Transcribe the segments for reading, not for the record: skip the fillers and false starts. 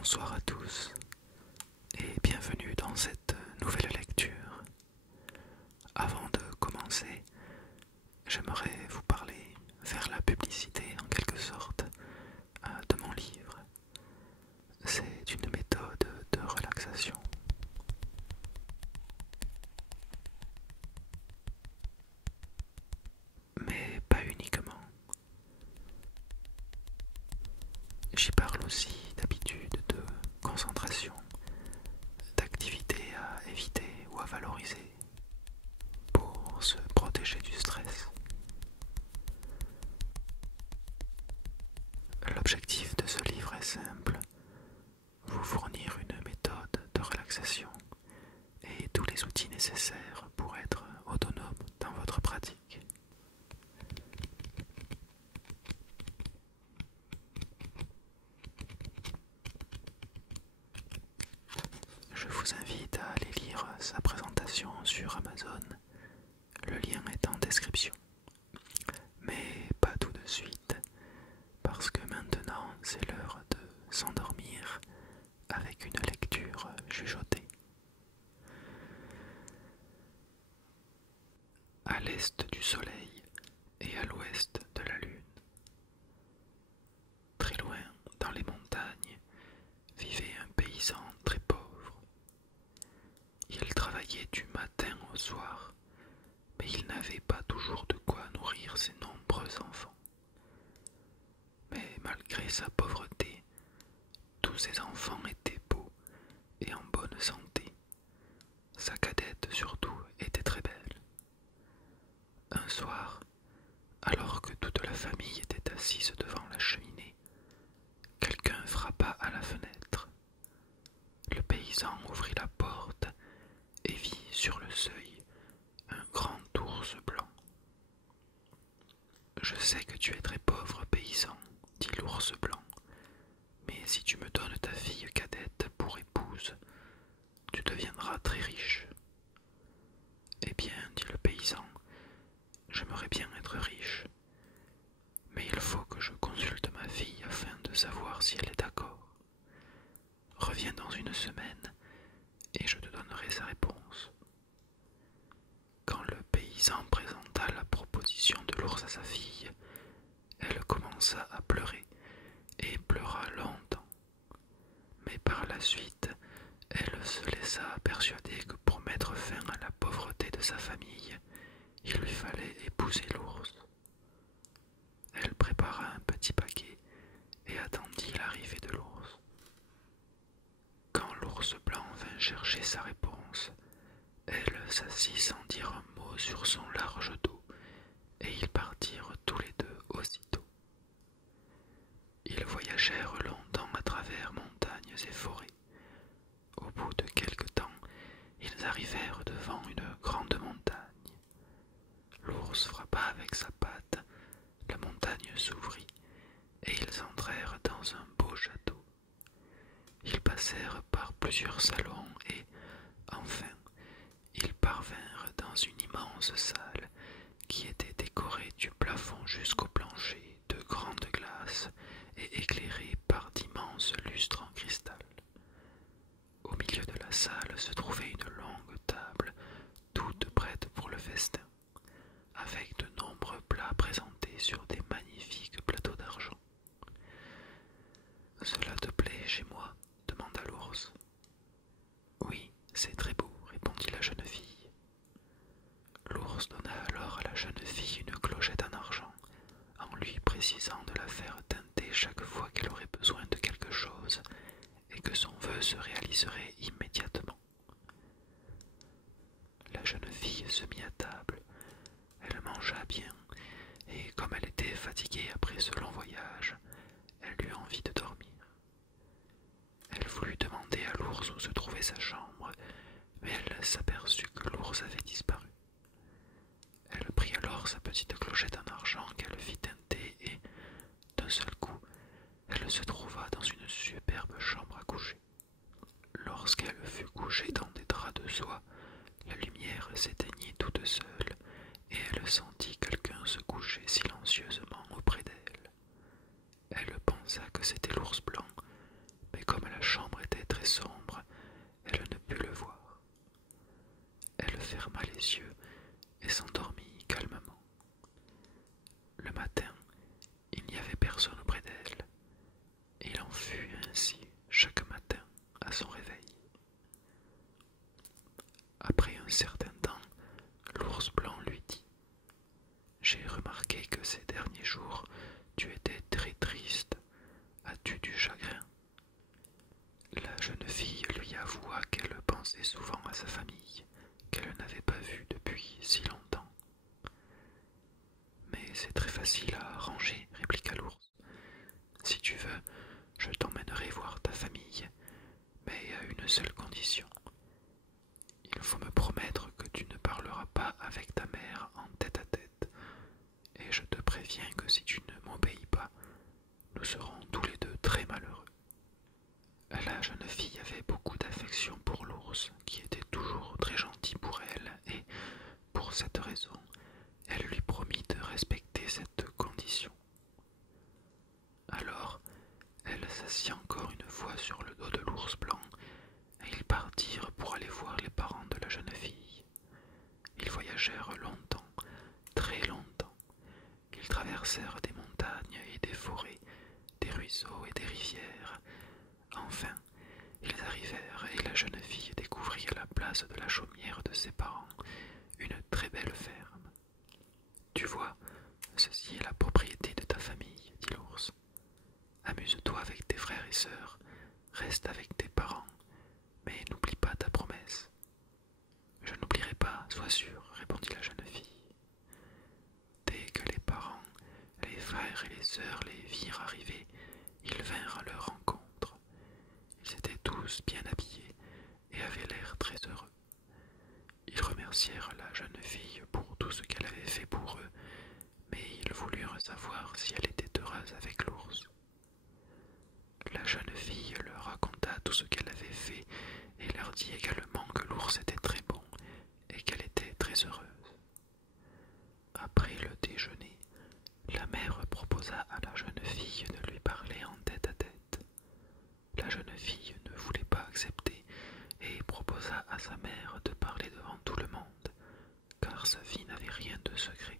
Bonsoir à tous et bienvenue dans cette nouvelle lecture. Avant de commencer, j'aimerais vous parler, faire la publicité en quelque sorte de mon livre. C'est une méthode de relaxation. Mais pas uniquement. J'y parle aussi d'habitudes de concentration, d'activités à éviter ou à valoriser pour se protéger du stress. L'objectif de ce livre est simple, vous fournir une méthode de relaxation et tous les outils nécessaires pour être autonome dans votre pratique. Je vous invite à aller lire sa présentation sur Amazon, le lien est en description. Mais pas tout de suite, parce que maintenant c'est l'heure de s'endormir avec une lecture chuchotée. À l'est du soleil et à l'ouest de la lune, très loin dans les montagnes, vivait un paysan très pauvre. Il travaillait du matin au soir, mais il n'avait pas toujours de quoi nourrir ses nombreux enfants. Mais malgré sa pauvreté, tous ses enfants étaient beaux et en bonne santé. Sa cadette surtout était très belle. Un soir, alors que toute la famille était assise devant la cheminée, quelqu'un frappa à la fenêtre. Le paysan ouvrit la porte et vit sur le seuil un grand ours blanc. « Je sais que tu es très pauvre, paysan, dit l'ours blanc, mais si tu me donnes ta fille cadette pour épouse, tu deviendras très riche. » Eh bien, dit le paysan, j'aimerais bien être riche, mais il faut que je consulte ma fille afin de savoir si elle est d'accord. Reviens dans une semaine et je te donnerai sa réponse. Quand le paysan présenta la proposition de l'ours à sa fille, elle commença à pleurer et pleura longtemps. Mais par la suite, elle se laissa persuader que pour mettre fin à la pauvreté de sa famille, il lui fallait épouser l'ours. Elle prépara un petit paquet et attendit l'arrivée de l'ours. Quand l'ours blanc vint chercher sa réponse, elle s'assit sans dire un mot sur son large dos, et ils partirent tous les deux aussitôt. Ils voyagèrent longtemps à travers montagnes et forêts. Au bout de quelque temps, ils arrivèrent devant une grande montagne. L'ours frappa avec sa patte, la montagne s'ouvrit, et ils entrèrent dans un beau château. Ils passèrent par plusieurs salons et, enfin, ils parvinrent dans une immense salle qui était décorée du plafond jusqu'au plancher de grandes glaces et éclairée par d'immenses lustres en cristal. Au milieu de la salle se trouvait une longue table, toute prête pour le festin, avec de nombreux plats présentés sur des magnifiques plateaux d'argent. « Cela te plaît chez moi ?» demanda l'ours. « Oui, c'est très beau, » répondit la jeune fille. L'ours donna alors à la jeune fille une clochette en argent, en lui précisant de la faire tinter chaque fois qu'elle aurait besoin de quelque chose et que son vœu se réaliserait immédiatement. La jeune fille se mit à table. Elle mangea bien, et comme elle était fatiguée après ce long voyage, elle eut envie de dormir. Elle voulut demander à l'ours où se trouvait sa chambre, mais elle s'aperçut que l'ours avait disparu. Elle prit alors sa petite clochette en argent qu'elle fit teinter et, d'un seul coup, elle se trouva dans une superbe chambre à coucher. Lorsqu'elle fut couchée dans des draps de soie, la lumière s'éteignit toute seule et elle sentit quelqu'un se coucher silencieusement auprès d'elle. Elle pensa que c'était l'ours blanc, mais comme la chambre très sombre, elle ne put le voir. Elle ferma les yeux et s'endormit calmement. Le matin, il n'y avait personne auprès d'elle, et il en fut ainsi chaque matin à son réveil. Après un certain temps, l'ours blanc lui dit: J'ai remarqué que ces derniers jours, tu étais très triste. As-tu du chagrin? La jeune fille lui avoua qu'elle pensait souvent à sa famille, qu'elle n'avait pas vue depuis si longtemps. Mais c'est très facile à arranger, répliqua l'ours. Si tu veux, je t'emmènerai voir ta famille, mais à une seule condition. Il faut me promettre que tu ne parleras pas avec ta mère en tête-à-tête, et je te préviens que si tu ne m'obéis pas, nous serons tous les deux très malheureux. La jeune fille avait beaucoup d'affection pour l'ours, qui était toujours très gentil pour elle, et, pour cette raison, elle lui promit de respecter cette condition. Alors, elle s'assit encore une fois sur le dos de l'ours blanc, et ils partirent pour aller voir les parents de la jeune fille. Ils voyagèrent longtemps, très longtemps. Ils traversèrent des montagnes et des forêts, des ruisseaux et des rivières. Enfin, ils arrivèrent et la jeune fille découvrit à la place de la chaumière de ses parents une très belle ferme. Tu vois, ceci est la propriété de ta famille, dit l'ours. Amuse-toi avec tes frères et sœurs, reste avec tes parents, mais n'oublie pas ta promesse. Je n'oublierai pas, sois sûr, répondit la jeune fille. Dès que les parents, les frères et les sœurs les virent arriver, ils vinrent à leur rencontre. Ils étaient tous bien habillés et avaient l'air très heureux. Ils remercièrent la jeune fille pour tout ce qu'elle avait fait pour eux, mais ils voulurent savoir si elle était heureuse avec l'ours. La jeune fille leur raconta tout ce qu'elle avait fait et leur dit également que l'ours était très bon et qu'elle était très heureuse. Après le déjeuner, la mère proposa à la jeune fille de lui parler en tête-à-tête. La jeune fille ne voulait pas accepter et proposa à sa mère de parler devant tout le monde, car sa fille n'avait rien de secret.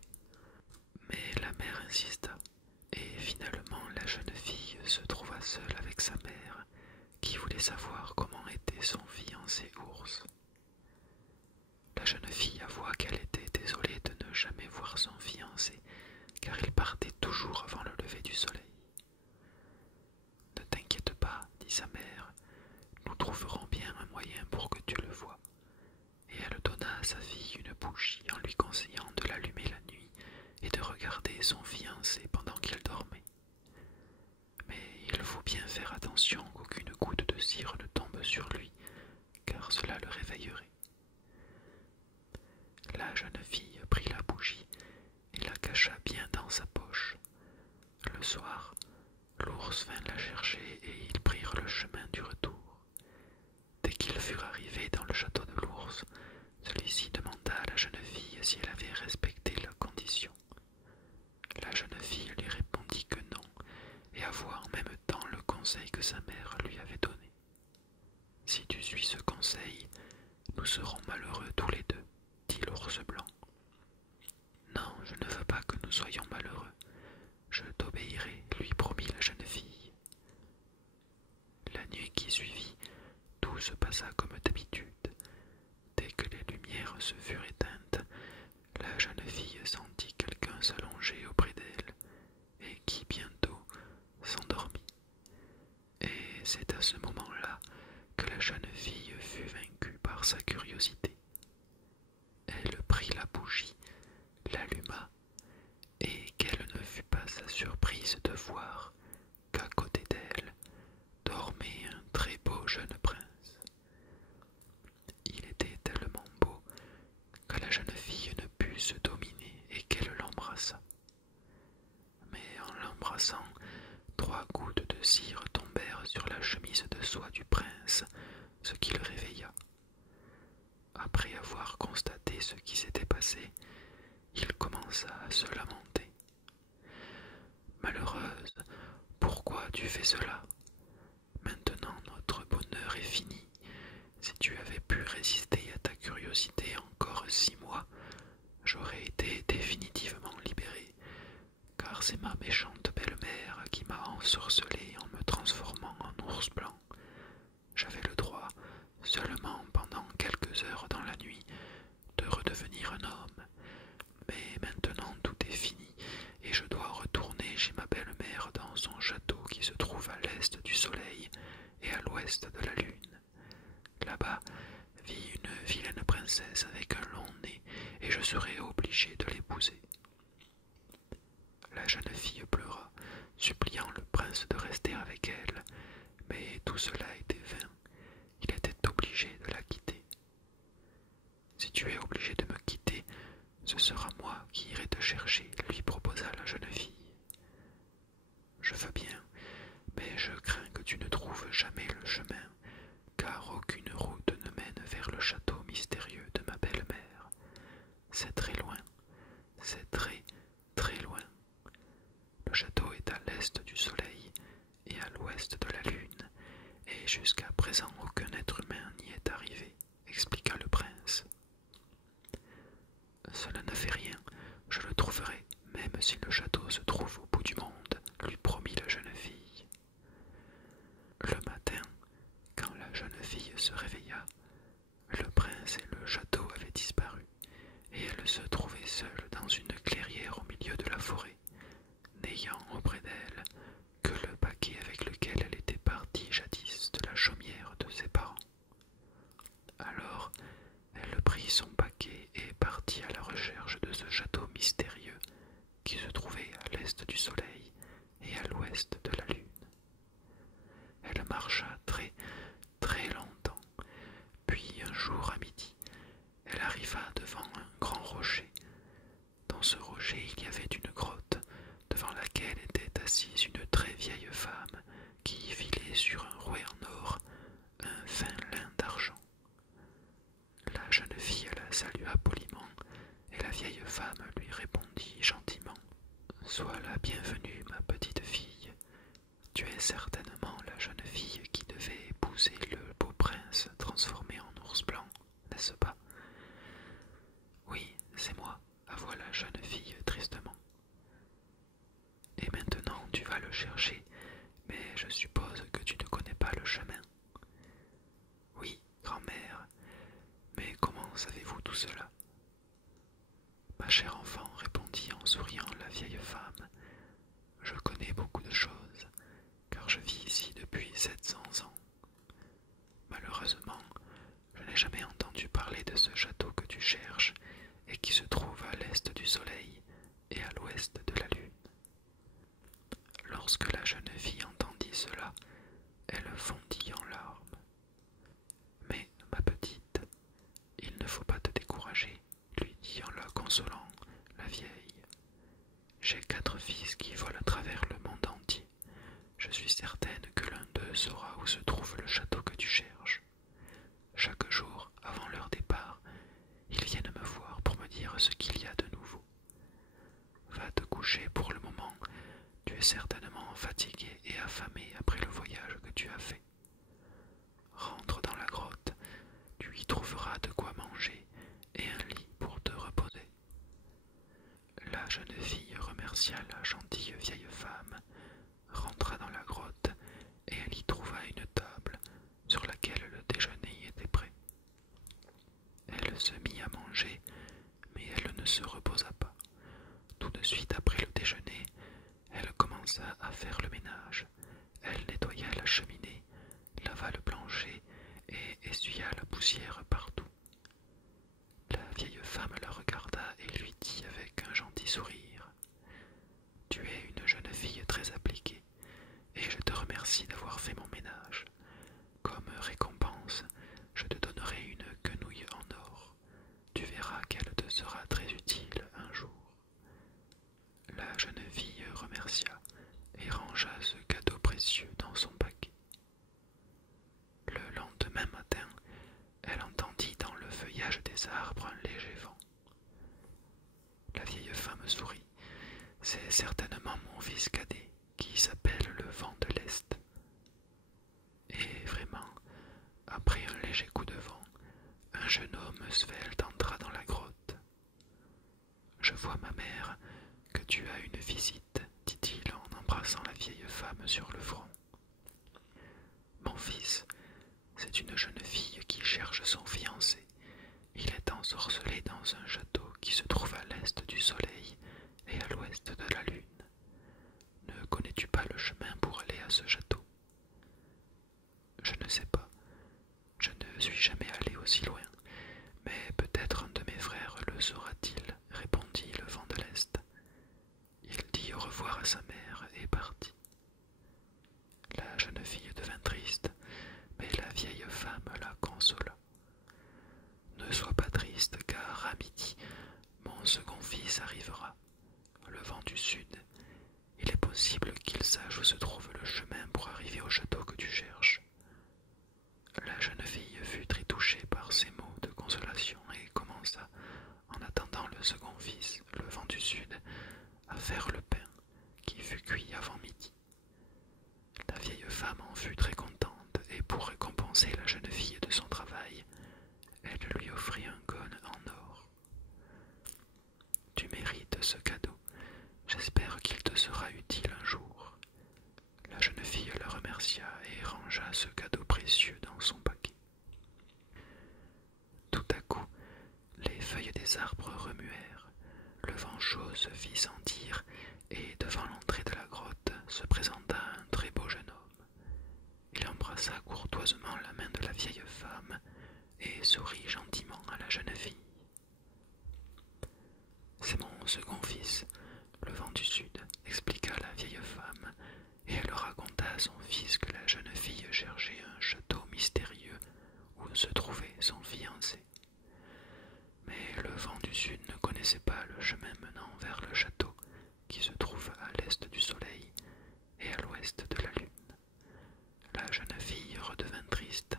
Mais la mère insista, et finalement la jeune fille se trouva seule avec sa mère, qui voulait savoir comment était son fiancé ours. La jeune fille avoua qu'elle était désolée de ne jamais voir son fiancé, car il partait toujours avant le lever du soleil. Ne t'inquiète pas, dit sa mère, nous trouverons bien un moyen pour que tu le voies. Et elle donna à sa fille une bougie en lui conseillant de l'allumer la nuit et de regarder son fiancé pendant qu'il dormait. Mais il faut bien faire attention qu'aucune goutte de cire ne tombe sur lui, car cela le réveillerait. La jeune fille prit la bougie et la cacha bien dans sa poche. Le soir, l'ours vint la chercher et ils prirent le chemin du retour. Dès qu'ils furent arrivés dans le château de l'ours, celui-ci demanda à la jeune fille si elle avait respecté la condition. La jeune fille lui répondit que non, et avoua en même temps le conseil que sa mère lui avait donné. « Si tu suis ce conseil, nous serons malheureux tous les deux, dit l'ours blanc. Non, je ne veux pas que nous soyons malheureux. Je t'obéirai, lui promit la jeune fille. La nuit qui suivit, tout se passa comme d'habitude. Dès que les lumières se furent éteintes, la jeune fille sentit quelqu'un s'allonger auprès d'elle, et qui bientôt s'endormit. Et c'est à ce moment-là que la jeune fille fut vaincue par sa curiosité. Elle prit la bougie, l'alluma, et quelle ne fut pas sa surprise de voir qu'à côté d'elle dormait un très beau jeune prince. Il était tellement beau que la jeune fille ne put se dominer et qu'elle l'embrassa. Mais en l'embrassant, 3 gouttes de cire tombèrent sur la chemise de soie du prince, ce qui le réveilla. Après avoir constaté ce qui s'était passé, il commença à se lamenter. « Malheureuse, pourquoi tu fais cela? Maintenant notre bonheur est car c'est ma méchante belle-mère qui m'a ensorcelé en me transformant en ours blanc. J'avais le droit, seulement pendant quelques heures dans la nuit, de redevenir un homme. Mais maintenant tout est fini et je dois retourner chez ma belle-mère dans son château qui se trouve à l'est du soleil et à l'ouest de la lune. Là-bas vit une vilaine princesse avec un long nez et je serai obligé de l'épouser. La jeune fille pleura, suppliant le prince de rester avec elle, mais tout cela était vain. Il était obligé de la quitter. Si tu es obligé de me quitter, ce sera moi qui irai te chercher, lui proposa la jeune fille. Je veux bien, mais je crains que tu ne trouves jamais le chemin, car aucune route ne mène vers le château mystérieux de ma belle-mère. C'est très loin, c'est très, très loin. Le château est à l'est du soleil et à l'ouest de la lune, et jusqu'à présent aucun être humain n'y est arrivé, expliqua le prince. Cela ne fait rien, je le trouverai, même si le château se trouve au bout du monde, lui promit la jeune fille. Le matin, quand la jeune fille se réveilla, le prince et le château avaient disparu, et elle se trouvait seule dans une clairière au milieu de la forêt, n'ayant auprès d'elle que le paquet avec lequel elle était partie jadis de la chaumière de ses parents. Alors, elle prit son paquet et partit à la recherche de ce château mystérieux qui se trouvait à l'est du soleil et à l'ouest de la lune. Elle marcha très, très longtemps, puis un jour à midi, elle arriva devant un grand rocher. Dans ce rocher, il y avait une grotte, devant laquelle était assise une très vieille femme qui filait sur un rouet en or un fin lin d'argent. La jeune fille la salua poliment, et la vieille femme lui répondit gentiment. « Sois la bienvenue, ma petite fille. Tu es certainement la jeune fille qui devait épouser le beau prince transformé en ours blanc, n'est-ce pas ?» ?»« Oui, c'est moi, avoua la jeune fille tristement. »« Et maintenant tu vas le chercher, mais je suppose que tu ne connais pas le chemin. »« Oui, grand-mère, mais comment savez-vous tout cela ?»« Ma chère enfant, répondit en souriant la vieille femme, je connais beaucoup de choses, car je vis ici depuis 700 ans. Malheureusement, je n'ai jamais entendu parler de ce château que tu cherches et qui se trouve à l'est du soleil et à l'ouest de la lune. » Lorsque la jeune fille entendit cela, elle fondit en larmes. « Mais, ma petite, il ne faut pas te décourager, lui dit en la consolant la vieille. J'ai 4 fils qui volent à travers le monde entier. Je suis certaine que l'un d'eux saura où se trouve le château que tu cherches. Chaque jour, avant leur départ, ils viennent me voir pour me dire ce qu'il y a de nouveau. Va te coucher pour le moment, tu es certainement fatigué et affamé après le voyage que tu as fait. Rentre dans la grotte, tu y trouveras de quoi manger et un lit pour te reposer. » La jeune fille remercia la gentille vieille femme, rentra dans la grotte et elle y trouva une table sur laquelle le déjeuner était prêt. Elle se mit à manger, mais elle ne se reposa pas. Tout de suite après le déjeuner, elle commença à faire le ménage. Elle nettoya la cheminée, lava le plancher et essuya la poussière partout. La vieille femme la regarda et lui dit avec un gentil sourire : « Tu es une jeune fille très appliquée, et je te remercie d'avoir fait mon ménage. Comme récompense, je te donnerai une quenouille en or. Tu verras qu'elle te sera très utile un jour. » La jeune fille remercia et rangea ce cadeau précieux dans son paquet. Le lendemain matin, elle entendit dans le feuillage des arbres un léger vent. La vieille femme sourit. « C'est certainement mon fils cadet qui s'appelle le vent de l'Est. » Et vraiment, après un léger coup de vent, un jeune homme svelte entra dans la grotte. « Je vois, ma mère, que tu as une visite, embrassant la vieille femme sur le front. Mon fils, c'est une jeune fille qui cherche son fiancé. Il est ensorcelé dans un château qui se trouve à l'est du soleil et à l'ouest de la lune. Ne connais-tu pas le chemin pour aller à ce château? Je ne sais pas. Je ne suis jamais allé aussi loin, mais peut-être un de mes frères le saura-t-il, répondit le vent de l'Est. Il dit au revoir à sa mère et partit. La jeune fille devint triste, mais la vieille femme la consola. Ne sois pas triste, car à midi, mon second fils arrivera, le vent du sud. Il est possible qu'il sache où se trouve le chemin pour arriver au château que tu cherches. La jeune fille fut très touchée par ces mots de consolation et commença, en attendant le second fils, le vent du sud, à faire le pain, qui fut cuit avant midi. La vieille femme en fut très contente, et pour récompenser la jeune fille de son travail, elle lui offrit un cône en or. Tu mérites ce cadeau, j'espère qu'il te sera utile un jour. La jeune fille la remercia et rangea ce cadeau précieux dans son paquet. Tout à coup, les feuilles des arbres remuèrent, le vent chaud se fit sentir, et devant l'entrée de la grotte se présenta un très beau jeune homme. Il embrassa courtoisement la main de la vieille femme et sourit gentiment à la jeune fille. C'est mon second fils, le vent du sud, expliqua la vieille femme, et elle raconta à son fils que la jeune fille cherchait un château mystérieux où se trouvait son fiancé. Mais le vent du sud ne connaissait pas le chemin menant vers le château, qui se trouve à l'est du soleil et à l'ouest de la lune. La jeune fille redevint triste,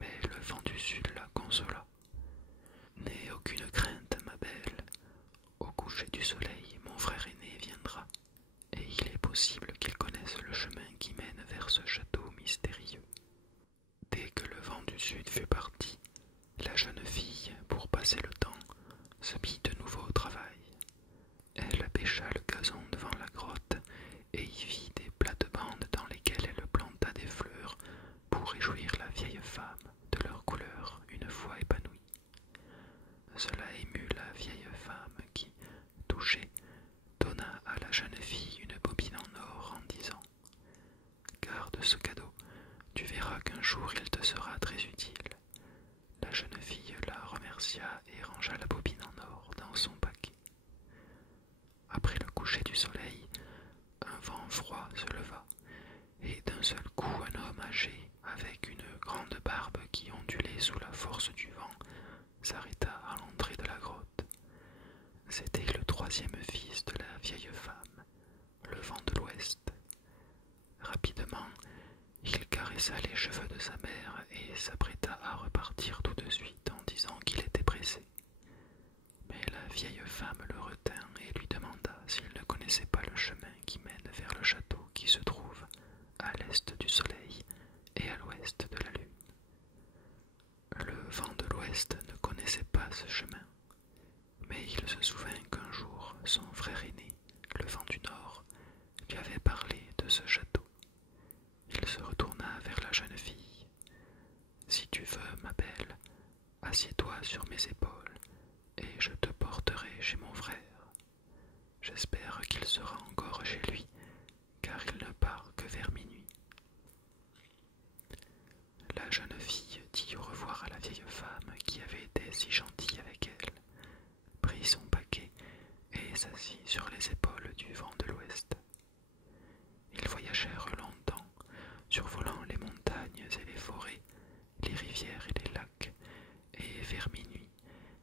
mais le vent du sud la consola. N'aie aucune crainte, ma belle. Au coucher du soleil, mon frère aîné viendra, et il est possible qu'il connaisse le chemin qui mène vers ce château mystérieux. Dès que le vent du sud fut parti, la jeune fille, pour passer le temps, se mit de nouveau au travail. Elle bêcha le gazon devant la grotte et y vit des plates-bandes dans lesquelles elle planta des fleurs pour réjouir la vieille femme de leur couleur une fois épanouie. Cela émut la vieille femme qui, touchée, donna à la jeune fille une bobine en or en disant « Garde ce cadeau, tu verras qu'un jour il te sera très utile. » La jeune fille la remercia et rangea la bobine en or dans son paquet. Après le coucher du soleil, un vent froid se leva, et d'un seul coup un homme âgé, avec une grande barbe qui ondulait sous la force du vent, s'arrêta à l'entrée de la grotte. C'était le troisième fils de la vieille femme, le vent de l'ouest. Rapidement, il caressa les cheveux de sa mère et s'apprêta à repartir tout de suite en disant qu'il était pressé. Mais la vieille femme le retint et lui demanda s'il ne connaissait pas le chemin qui mène vers le château qui se trouve à l'est du soleil et à l'ouest de la lune. Le vent de l'ouest ne connaissait pas ce chemin, mais il se souvint qu'un jour son frère aîné, le vent du nord, lui avait parlé de ce château. Il se retourna vers la jeune fille. « Si tu veux, ma belle, assieds-toi sur mes épaules, et je te porterai chez mon frère. J'espère qu'il sera encore chez lui, car il ne part que vers minuit. » La jeune fille dit au revoir à la vieille femme qui avait été si gentille avec elle, prit son paquet et s'assit sur les épaules du vent de l'ouest. Ils voyagèrent longtemps, survolant les montagnes et les forêts, les rivières et les lacs, et vers minuit,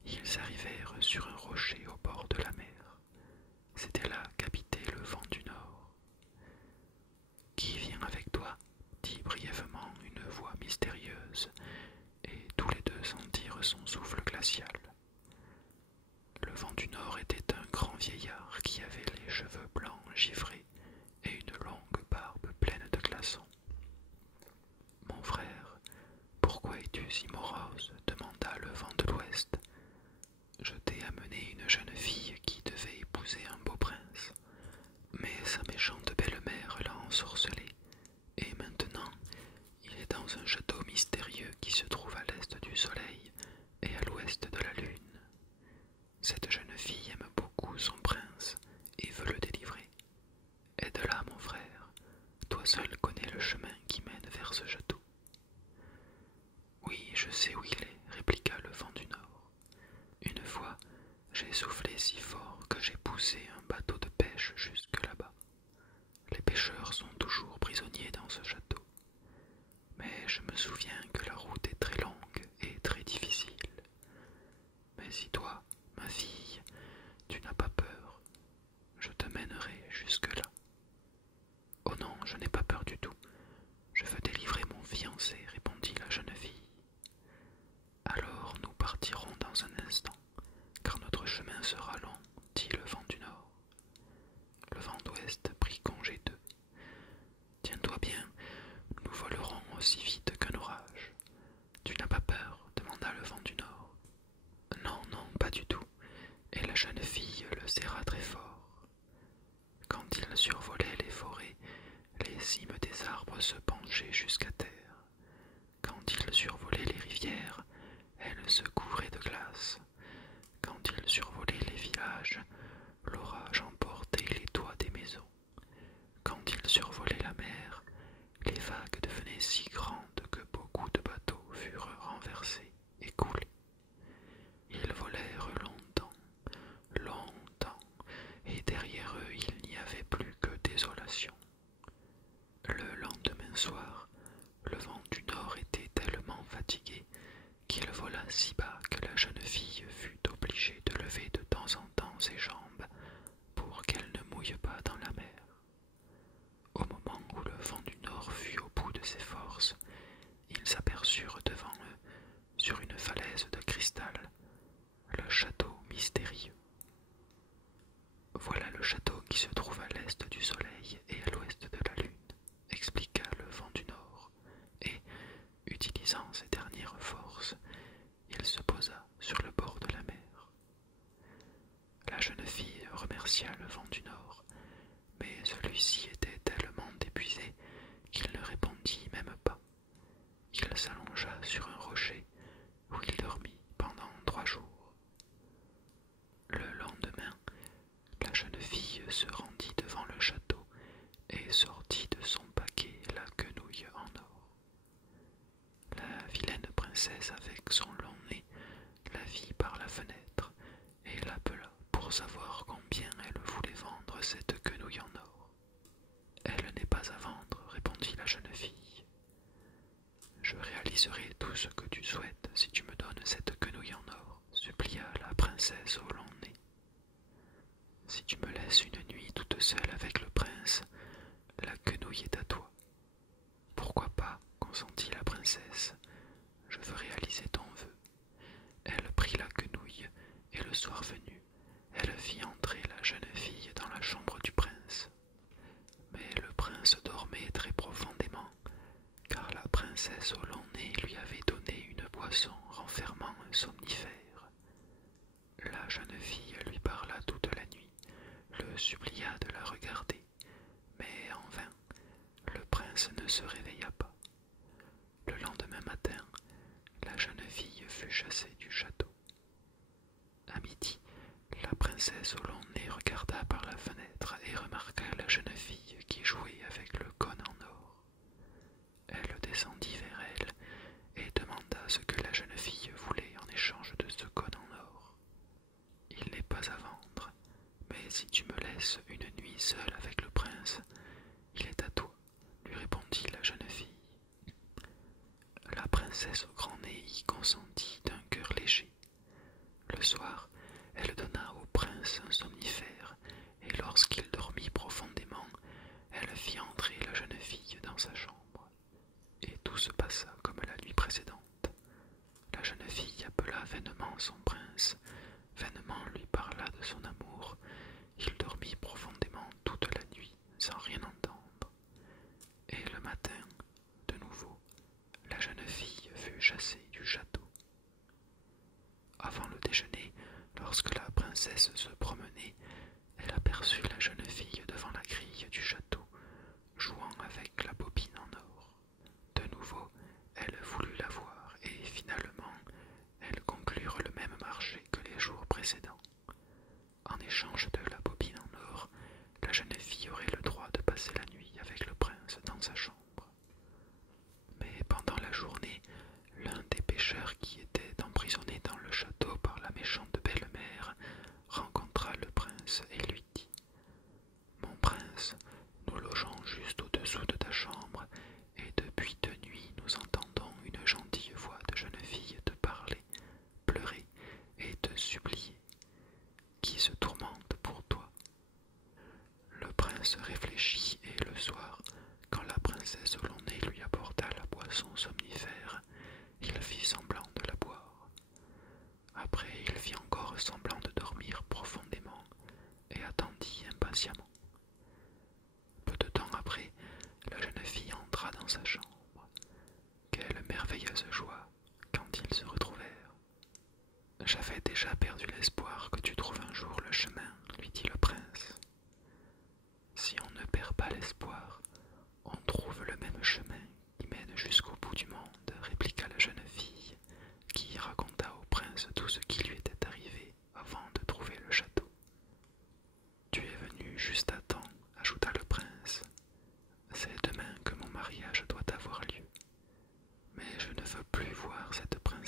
ils arrivèrent sur un rocher au bord de la mer. C'était là qu'habitait le vent du nord. « Qui vient avec toi ?» dit brièvement une voix mystérieuse, et tous les deux sentirent son souffle glacial. Le vent du nord était un grand vieillard qui avait les cheveux blancs givrés et une longue barbe pleine de glaçons. « Mon frère, pourquoi es-tu si morose ?» demanda le vent de l'ouest. « Je t'ai amené une jeune fille qui devait épouser un beau prince, mais sa méchante belle-mère ensorcelé, et maintenant il est dans un château mystérieux qui se trouve à l'est du soleil et à l'ouest de la lune. Cette jeune fille aime beaucoup son prince et veut le délivrer. Aide-la, mon frère, toi seul connais le chemin qui mène vers ce château. Oui, je sais où il est, répliqua le vent du nord. Une fois, j'ai soufflé si fort que j'ai poussé un bateau de pêche jusque là-bas. Les pêcheurs sont toujours prisonniers dans ce château. Mais je me souviens que la route est très longue et très difficile. Mais si toi, ma fille, tu n'as pas peur, je te mènerai jusque-là. Oh non, je n'ai pas peur du tout. Je veux délivrer mon fiancé, répondit la jeune fille. Alors nous partirons dans un instant, car notre chemin sera long, dit le vent du nord. Le vent d'ouest prit congé d'eux. Tiens-toi bien, nous volerons aussi vite qu'un orage. Tu n'as pas peur? Demanda le vent du nord. Non, non, pas du tout. Et la jeune fille le serra très fort. Quand il survolait les forêts, les cimes des arbres se penchaient jusqu'à terre. Quand il survolait les rivières, elles se couvraient de glace. Quand il survolait les villages, l'orage emportait les toits des maisons. Quand il survolait la mer, les vagues devenaient si grandes que beaucoup de bateaux furent renversés et coulés. Ils volèrent longtemps, longtemps, et derrière eux il n'y avait plus que désolation. Le lendemain soir, le vent du nord était tellement fatigué qu'il vola si bas que la jeune fille fut obligée de lever de temps en temps ses jambes pour qu'elle ne mouille pas dans la mer. Au moment où le vent du nord fut au bout de ses forces, ils s'aperçurent devant eux, sur une falaise de cristal, le château mystérieux. Voilà le château qui se trouve à l'est du soleil et à l'ouest de la lune, expliqua le vent du nord, et, utilisant ses dernières forces, il se posa sur le bord de la mer. La jeune fille remercia le vent du nord, mais celui-ci était tellement épuisé qu'il ne répondit même pas. Il s'allongea sur un rocher où il dormit pendant 3 jours. Le lendemain, la jeune fille se rendit devant le château et sortit de son paquet la quenouille en or. La vilaine princesse, avec son long nez, la vit par la fenêtre et l'appela pour savoir combien elle voulait vendre cette quenouille en or. Elle n'est pas à vendre, répondit la jeune fille. Je réaliserai tout ce que tu souhaites si tu me donnes cette quenouille en or, supplia la princesse au long nez. Si tu me laisses une nuit toute seule avec le prince, la quenouille est à toi. Pourquoi pas, consentit la princesse. Je veux réaliser ton vœu. Elle prit la quenouille, et le soir venu, elle fit entrer la jeune fille dans la chambre du prince. Mais le prince dormait très profondément, car la princesse au long nez lui avait donné une boisson renfermant un somnifère. La jeune fille lui parla toute la nuit, le supplia de la regarder, mais en vain, le prince ne se réveilla pas. Le lendemain matin, la jeune fille fut chassée du château. À midi, la princesse au long nez regarda par la fenêtre et remarqua la jeune fille qui jouait avec le cône en or. Elle descendit vers elle et demanda ce que la jeune fille voulait en échange de ce cône en or. Il n'est pas à vendre, mais si tu me laisses une nuit seule avec le prince, il est à toi, lui répondit la jeune fille. La princesse au grand nez y consentit d'un cœur léger. Le soir, elle donna au prince un somnifère, et lorsqu'il dormit profondément, elle fit entrer la jeune fille dans sa chambre. Et tout se passa comme la nuit précédente. La jeune fille appela vainement son prince, vainement lui parla de son amour. Il dormit profondément toute la nuit, sans rien entendre. Et le matin, de nouveau, la jeune fille fut chassée du château. Avant le déjeuner, lorsque la princesse se promenait, elle aperçut la jeune fille devant la grille du château, jouant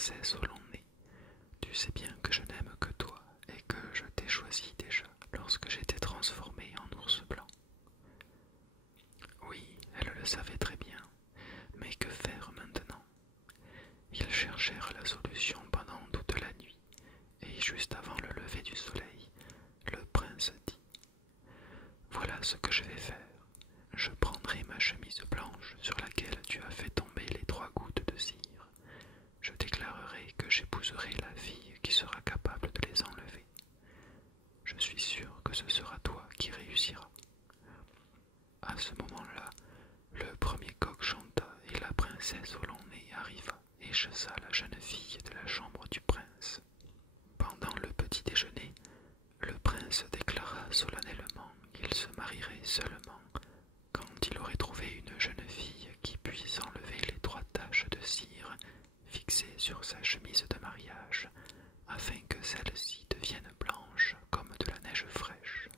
princesse au long nez. Tu sais bien que je n'aime que toi et que je t'ai choisi déjà lorsque j'étais transformé en ours blanc. » Oui, elle le savait très bien, mais que faire maintenant? Ils cherchèrent la solution pendant toute la nuit, et juste avant le lever du soleil, le prince dit: « Voilà ce que je vais faire. Je prendrai ma chemise blanche sur laquelle tu as fait tomber les 3 gouttes de cire. Je déclarerai que j'épouserai la fille qui sera capable de les enlever. Je suis sûr que ce sera toi qui réussiras. » À ce moment-là, le premier coq chanta et la princesse au long nez arriva et chassa la jeune fille de la chambre du prince. Pendant le petit déjeuner, le prince déclara solennellement qu'il se marierait seulement quand il aurait trouvé une jeune fille qui puisse enlever les 3 taches de cire fixées sur sa chemise de mariage, afin que celle-ci devienne blanche comme de la neige fraîche.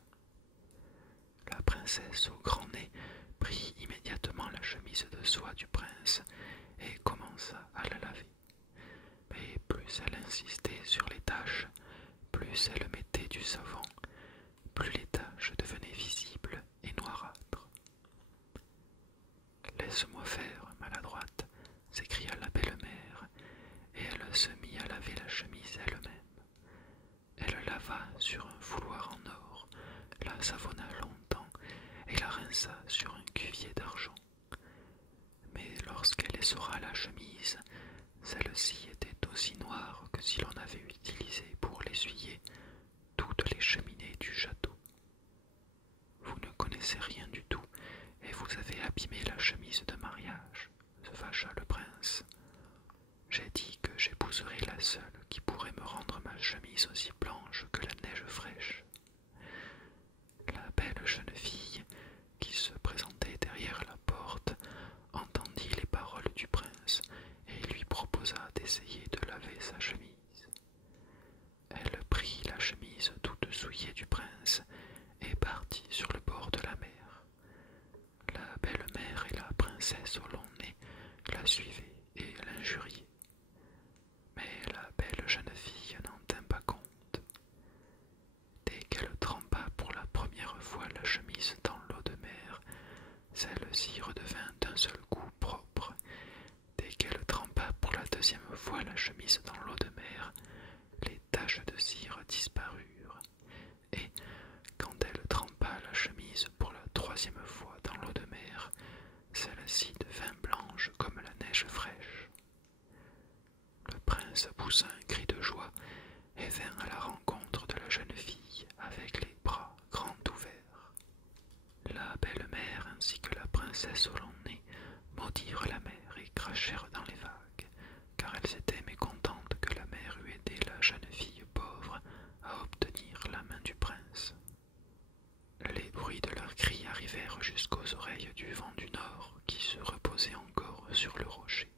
La princesse au grand nez prit immédiatement la chemise de soie du prince et commença à la laver. Mais plus elle insistait sur les taches, plus elle mettait du savon, plus les taches devenaient visibles et noirâtres. « Laisse-moi faire, maladroite, » s'écria la belle-mère, et elle se mit à laver la chemise elle-même. Elle lava sur un fouloir en or, la savonna longtemps et la rinça sur un cuvier d'argent. Mais lorsqu'elle essora la chemise, celle-ci était aussi noire que si l'on avait utilisé pour l'essuyer toutes les cheminées du château. « Vous ne connaissez rien du tout, et vous avez abîmé la chemise de mariage, » se fâcha le prince. « J'ai dit que j'épouserais la seule qui pourrait me rendre ma chemise aussi blanche que la neige fraîche. » La belle jeune fille, qui se présentait derrière la porte, entendit les paroles du prince et lui proposa d'essayer de laver sa chemise. Elle prit la chemise toute souillée du prince et partit sur le bord de la mer. La belle-mère et la princesse au long nez la suivaient et l'injuriaient. Mais la belle jeune fille n'en tint pas compte. Dès qu'elle trempa pour la première fois la chemise dans l'eau de mer, celle-ci redevint d'un seul coup propre. Dès qu'elle trempa pour la deuxième fois la chemise dans l'eau de mer, les taches de cire disparurent. Et quand elle trempa la chemise pour la troisième fois dans l'eau de mer, celle-ci devint blanche comme la neige fraîche. Le prince poussa un cri de joie et vint à la rencontre de la jeune fille avec les bras grands ouverts. La belle-mère ainsi que la princesse au long nez maudirent la mer et crachèrent dans les vagues, car elles étaient mécontentes que la mer eût aidé la jeune fille pauvre à obtenir la main du prince. Les bruits de leurs cris arrivèrent jusqu'aux oreilles du vent du nord, qui se reposait encore sur le rocher,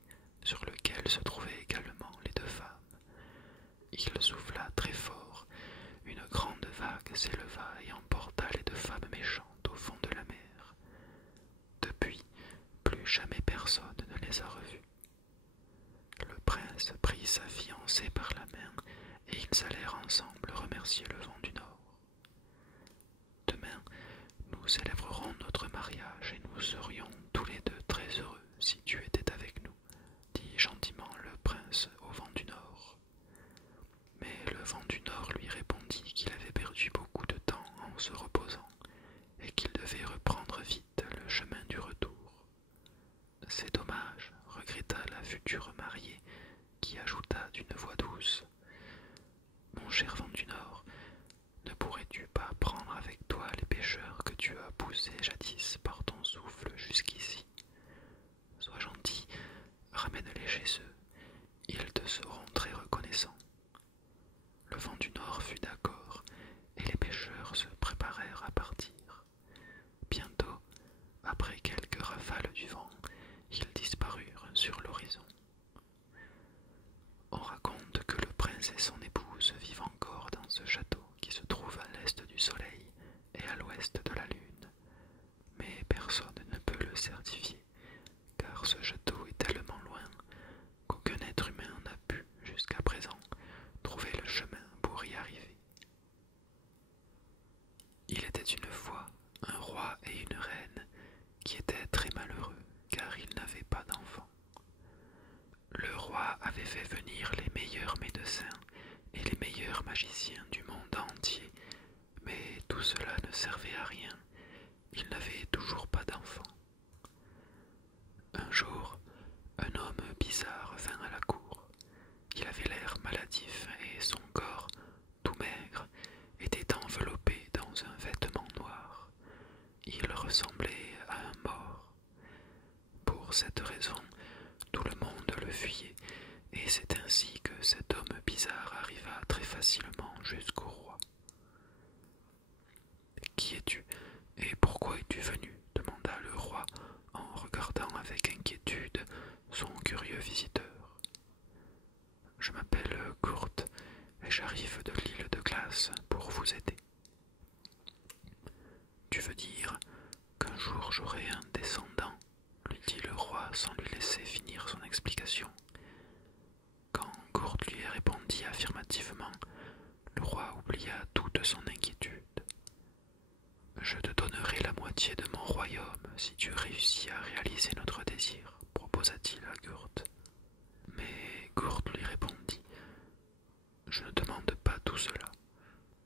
sur lequel se trouvaient également les 2 femmes. Il souffla très fort, une grande vague s'éleva et emporta les 2 femmes méchantes au fond de la mer. Depuis, plus jamais personne ne les a revues. Le prince prit sa fiancée par la main et ils allèrent ensemble remercier le vent du nord. « Demain, nous célébrerons notre mariage et nous serions tous les 2 très heureux si tu étais avec nous, » dit gentiment le prince au vent du nord. Mais le vent du nord lui répondit qu'il avait perdu beaucoup de temps en se reposant et qu'il devait reprendre vite le chemin du retour. « C'est dommage, » regretta la future mariée, qui ajouta d'une voix douce: « Mon cher vent du nord, ne pourrais-tu pas prendre avec toi les pêcheurs que tu as poussés jadis par ton souffle jusqu'ici? Sois gentil, ramène-les chez eux, ils te seront très reconnaissants. » Le vent du nord fut d'accord, et les pêcheurs se préparèrent à partir. Bientôt, après quelques rafales du vent, ils disparurent sur l'horizon. On raconte que le prince et son épouse vivent encore dans ce château qui se trouve à l'est du soleil et à l'ouest de la lune, mais personne ne peut le certifier, car ce château est tellement loin qu'aucun être humain n'a pu roi avait fait venir les meilleurs médecins et les meilleurs magiciens du monde entier, mais tout cela ne servait à rien. Il n'avait toujours pas d'enfant. Un jour, un homme bizarre vint à la cour. Il avait l'air maladif et son corps, tout maigre, était enveloppé dans un vêtement noir. Il ressemblait à un mort. Pour cette raison, tout le monde le fuyait, et c'est ainsi que cet homme bizarre arriva très facilement jusqu'au roi. « Qui es-tu et pourquoi es-tu venu » demanda le roi en regardant avec inquiétude son curieux visiteur. « Je m'appelle Gurt et j'arrive de l'île de glace pour vous aider. »« Tu veux dire qu'un jour j'aurai un descendant ?» lui dit le roi sans lui laisser finir son explication. Quand Gurt lui répondit affirmativement, le roi oublia toute son inquiétude. « Je te donnerai la moitié de mon royaume si tu réussis à réaliser notre désir, proposa-t-il à Gurt. Mais Gurt lui répondit « Je ne demande pas tout cela.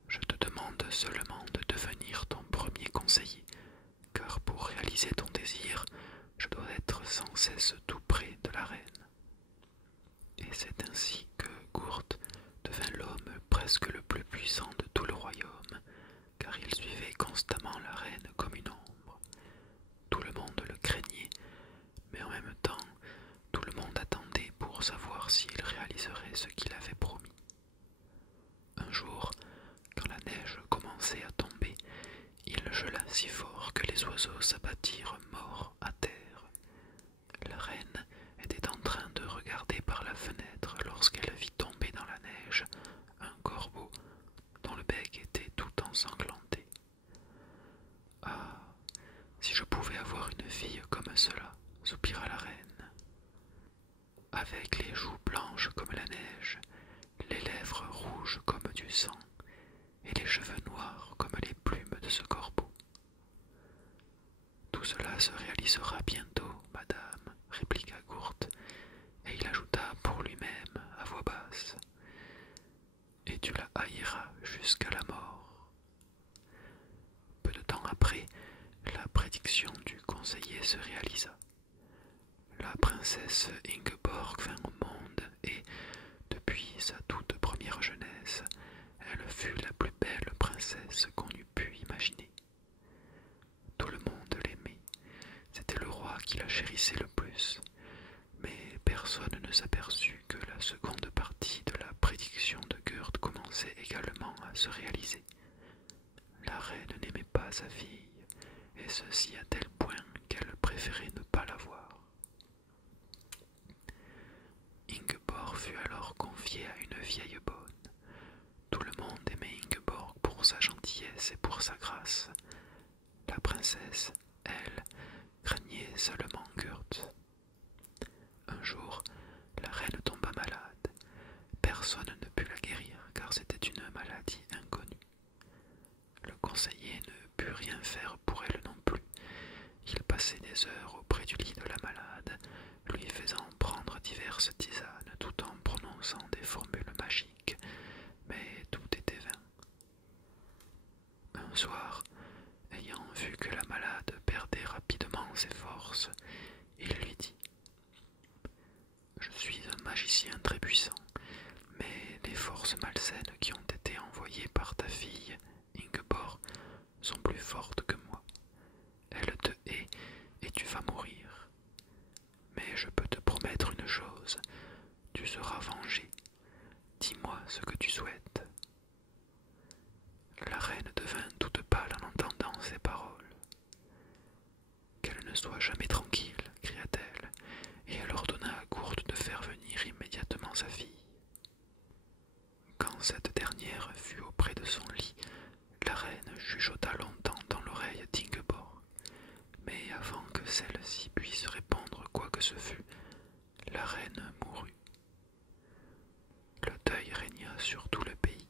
Je te demande seulement de devenir ton premier conseiller, car pour réaliser ton désir, je dois être sans cesse tout près de la reine. » Et c'est ainsi que Gurt devint l'homme presque le plus puissant de tout le royaume, car il suivait constamment la reine comme une ombre. Tout le monde le craignait, mais en même temps, tout le monde attendait pour savoir s'il réaliserait ce qu'il avait promis. Un jour, quand la neige commençait à tomber, il gela si fort que les oiseaux s'abattirent morts à terre. La reine était en train de regarder par la fenêtre lorsqu'elle vit tomber dans la neige un corbeau dont le bec était tout ensanglanté. « Ah, si je pouvais avoir une fille comme cela, soupira la reine. Avec les joues blanches comme la neige, les lèvres rouges comme du sang, et les cheveux noirs comme les plumes de ce corbeau. Tout cela se réalisera bientôt, madame, répliqua Gurt, et il ajouta pour lui-même à voix basse. Et tu la haïras jusqu'à la mort. Peu de temps après, la prédiction du conseiller se réalisa. La princesse Ingeborg vint au monde et, depuis sa toute première jeunesse, elle fut la plus belle princesse qu'on eût pu imaginer. Tout le monde l'aimait, c'était le roi qui la chérissait le plus, mais personne ne s'aperçut que la seconde partie de la prédiction de Gurt commençait également à se réaliser. La reine n'aimait pas sa fille, et ceci à tel point qu'elle préférait ne pas la voir. Ingeborg fut alors confiée à une vieille bonne. Tout le monde aimait Ingeborg pour sa gentillesse et pour sa grâce. La princesse, elle, craignait seulement Gurt. Un jour, la reine tomba malade. Personne ne put la guérir car c'était une maladie inconnue. Le conseiller ne put rien faire pour elle non plus. Il passait des heures auprès du lit de la malade, lui faisant prendre diverses tisanes tout en prononçant des formules magiques, mais tout était vain. Un soir, ayant vu que la malade perdait rapidement ses forces, il lui dit « Je suis un magicien très puissant, mais les forces malsaines qui ont été envoyées par ta fille, Ingeborg, sont plus fortes que moi. Elle te hait et tu vas mourir. Mais je peux te promettre une chose, tu seras vengé. Dis-moi ce que tu souhaites. » La reine devint toute pâle en entendant ces paroles. « Qu'elle ne soit jamais tranquille, cria-t-elle, et elle ordonna à Gurt de faire venir immédiatement sa fille. Quand cette dernière fut auprès de son lit, la reine chuchota longtemps dans l'oreille d'Ingeborg, mais avant que celle-ci puisse répondre quoi que ce fût, la reine mourut. Le deuil régna sur tout le pays.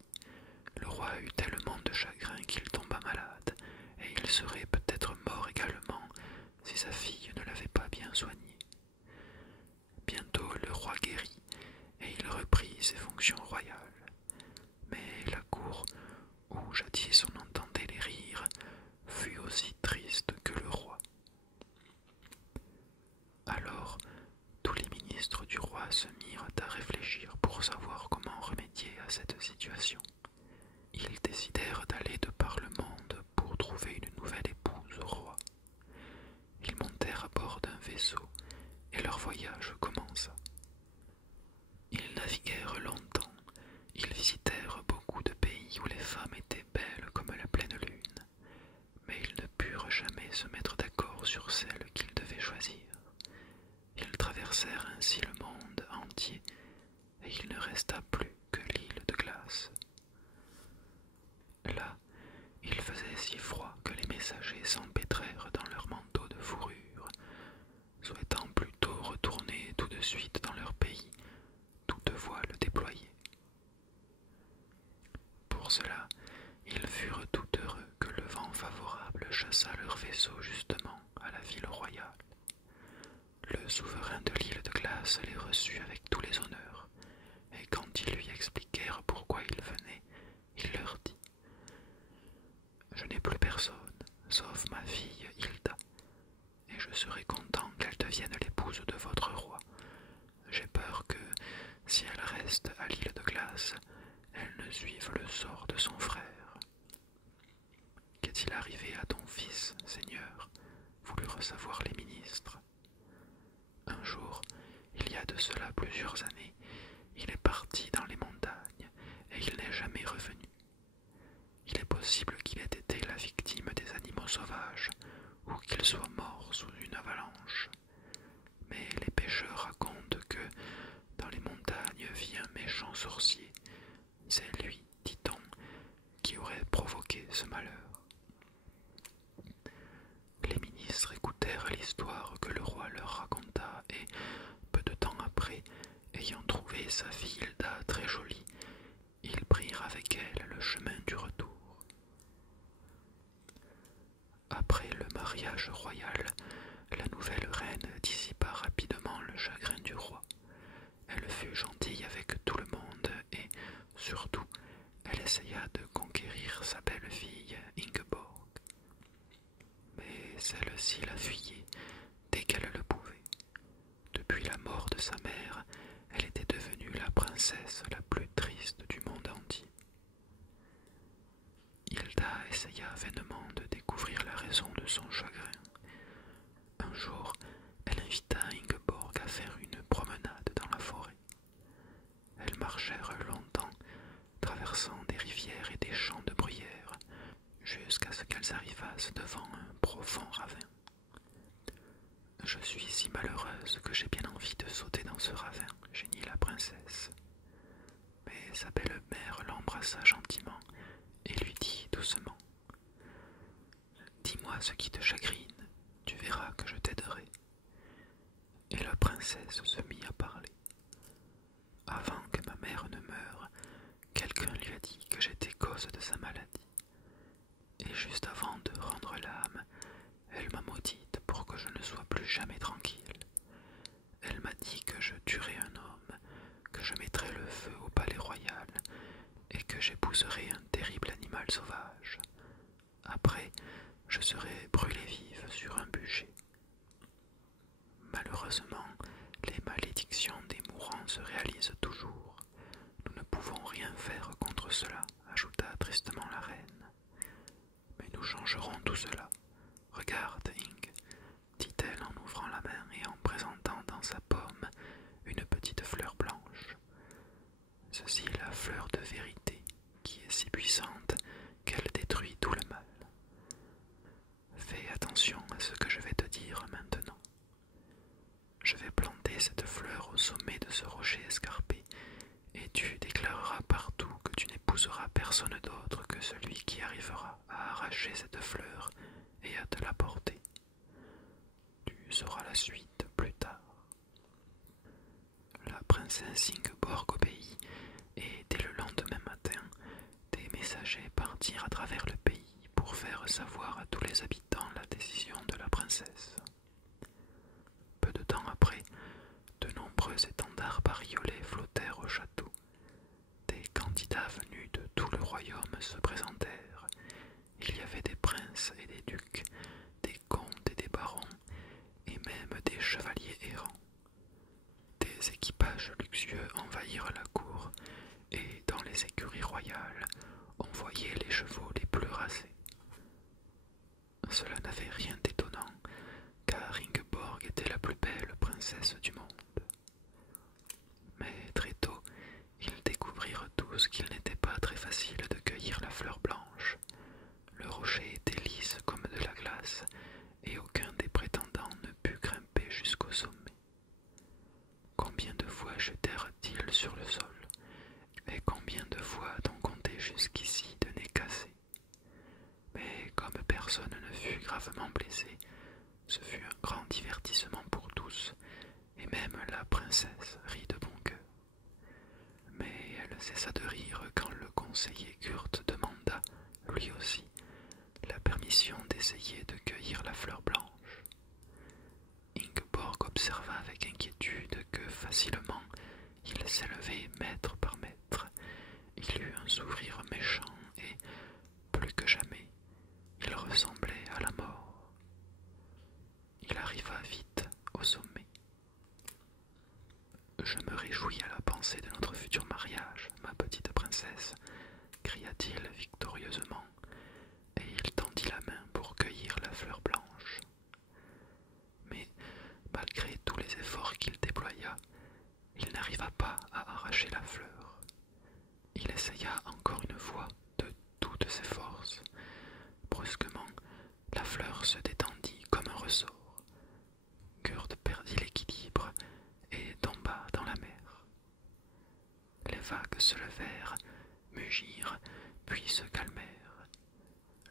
Le roi eut tellement de chagrin qu'il tomba malade, et il serait peut-être mort également si sa fille ne l'avait pas bien soigné. Bientôt le roi guérit, rois se mirent à réfléchir pour savoir comment remédier à cette situation. Ils décidèrent d'aller de par le monde pour trouver une nouvelle épouse au roi. Ils montèrent à bord d'un vaisseau et leur voyage commença. Ils naviguèrent longtemps, ils visitèrent beaucoup de pays où les femmes étaient belles comme la pleine lune, mais ils ne purent jamais se mettre d'accord sur celle qu'ils devaient choisir. Ils traversèrent ainsi le monde entier et il ne resta plus que l'île de glace. Là, il faisait si froid que les messagers s'empêtrèrent dans leurs manteaux de fourrure, souhaitant plutôt retourner tout de suite dans leur pays, toutes voiles déployées. Pour cela, ils furent tout heureux que le vent favorable chassât leur vaisseau justement à la ville royale. Le souverain de l'île de glace les reçut avec tous les honneurs, et quand ils lui expliquèrent pourquoi ils venaient, il leur dit « Je n'ai plus personne, sauf ma fille Hilda, et je serai content qu'elle devienne l'épouse de votre roi. J'ai peur que, si elle reste à l'île de glace, elle ne suive le sort de son frère. » « Qu'est-il arrivé à ton fils, Seigneur ?» voulurent savoir les ministres. Un jour, il y a de cela plusieurs années, il est parti dans les montagnes et il n'est jamais revenu. Il est possible qu'il ait été la victime des animaux sauvages ou qu'il soit mort sous une avalanche. Mais les pêcheurs racontent que, dans les montagnes vit un méchant sorcier. C'est lui, dit-on, qui aurait provoqué ce malheur. Les ministres écoutèrent l'histoire que le roi leur raconta et, peu de temps après, ayant trouvé sa fille Hilda très jolie, ils prirent avec elle le chemin du retour. Après le mariage royal, la nouvelle reine dissipa rapidement le chagrin du roi. Elle fut gentille avec tout le monde et, surtout, elle essaya de conquérir sa belle-fille Ingeborg. Mais celle-ci la fuyait dès qu'elle le pouvait. Depuis la mort de sa mère, elle était devenue la princesse la plus triste du monde entier. Hilda essaya vainement de découvrir la raison de son chagrin. Un jour, elle invita Ingeborg à faire une promenade dans la forêt. Elles marchèrent longtemps, traversant des rivières et des champs de bruyères, jusqu'à ce qu'elles arrivassent devant un profond ravin. « Je suis si malheureuse que j'ai bien envie de sauter dans ce ravin, » geignit la princesse. Mais sa belle-mère l'embrassa gentiment et lui dit doucement « Dis-moi ce qui te chagrine, tu verras que je t'aiderai. » Et la princesse se mit à parler. « Avant que ma mère ne meure, quelqu'un lui a dit que j'étais cause de sa maladie. Et juste avant de rendre l'âme, elle m'a maudite pour que je ne sois plus jamais tranquille. Elle m'a dit que je tuerais un homme, que je mettrais le feu au palais royal et que j'épouserais un terrible animal sauvage. Après, je serais brûlée vive sur un bûcher. Malheureusement, les malédictions des mourants se réalisent toujours. Nous ne pouvons rien faire contre cela, ajouta tristement la reine. Mais nous changerons tout cela. Regarde, Ing, dit-elle en ouvrant la main et en présentant dans sa paume une petite fleur blanche. Ceci est la fleur de vérité, qui est si puissante qu'elle détruit tout le mal. Fais attention à ce que je vais te dire maintenant. Je vais planter cette fleur au sommet de ce rocher escarpé, et tu déclareras partout que tu n'épouseras personne d'autre que celui qui arrivera à arracher cette fleur et à te l'apporter. Tu sauras la suite plus tard. La princesse Ingeborg obéit, et dès le lendemain matin, des messagers partirent à travers le pays pour faire savoir à tous les habitants la décision de la princesse. Peu de temps après, de nombreux étendards bariolés flottèrent au château. Des candidats venus de tout le royaume se présentèrent. Il y avait des princes et des ducs, des comtes et des barons, et même des chevaliers errants. Des équipages carruages luxueux envahirent la cour, et dans les écuries royales, on voyait les chevaux les plus rasés. Cela n'avait rien d'étonnant, car Ingeborg était la plus belle princesse du monde. Mais très tôt, ils découvrirent tous qu'il n'était pas très facile de cueillir la fleur blanche. Le rocher était lisse comme de la glace, et aucun des prétendants ne put grimper jusqu'au sommet. Combien de fois jetèrent-ils sur le sol, et combien de fois d'on compté jusqu'ici de nez cassés. Mais comme personne ne fut gravement blessé, ce fut un grand divertissement pour tous, et même la princesse rit de bon cœur. Mais elle cessa de rire quand le conseiller Kurt demanda, lui aussi, la permission d'essayer de cueillir la fleur blanche. Ingeborg observa avec inquiétude que facilement il s'élevait mètre par mètre. Il eut un sourire méchant et, plus que jamais, il ressemblait à la mort. Il arriva vite au sommet. « Je me réjouis à la pensée de notre futur mariage, ma petite princesse, » cria-t-il victorieusement, et il tendit la main pour cueillir la fleur blanche. Mais, malgré tous les efforts qu'il déploya, il n'arriva pas à arracher la fleur. Il essaya encore une fois de toutes ses forces. Brusquement, la fleur se détendit comme un ressort. Kurt perdit l'équilibre et tomba dans la mer. Les vagues se levèrent, mugirent, puis se calmèrent.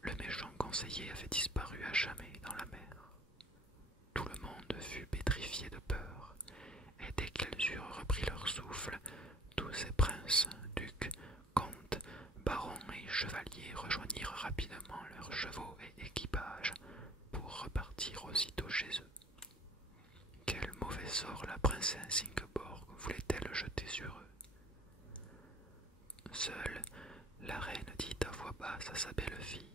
Le méchant conseiller avait disparu à jamais dans la mer. Tout le monde fut pétrifié de peur, et dès qu'ils eurent repris leur souffle, tous ces princes, ducs, comtes, barons et chevaliers rejoignirent rapidement leurs chevaux et équipages pour repartir aussitôt chez eux. Quel mauvais sort la princesse Ingeborg voulait-elle jeter sur eux? Seule, la reine dit à voix basse à sa belle-fille.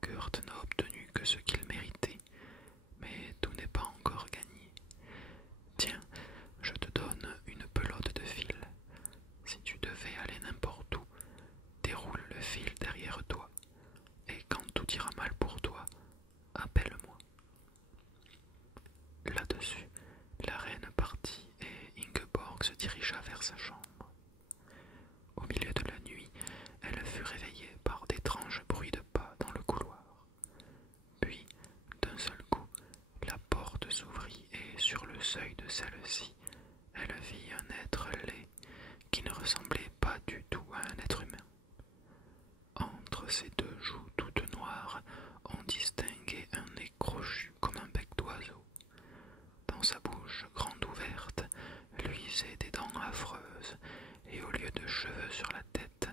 Kurt n'a obtenu que ce qu'il méritait, mais tout n'est pas encore gagné. Tiens, je te donne une pelote de fil. Si tu devais aller n'importe où, déroule le fil derrière toi, et quand tout ira mal pour toi, appelle-moi. Là-dessus, la reine partit et Ingeborg se dirigea vers sa chambre. Au milieu de la nuit, elle fut réveillée par d'étranges bruits de pas dans le couloir. Puis, d'un seul coup, la porte s'ouvrit et sur le seuil de celle-ci, elle vit un être laid qui ne ressemblait pas du tout à un être humain. Entre ses deux joues toutes noires, on distinguait un nez crochu comme un bec d'oiseau. Dans sa bouche grande ouverte, luisaient des dents affreuses, et au lieu de cheveux sur la tête,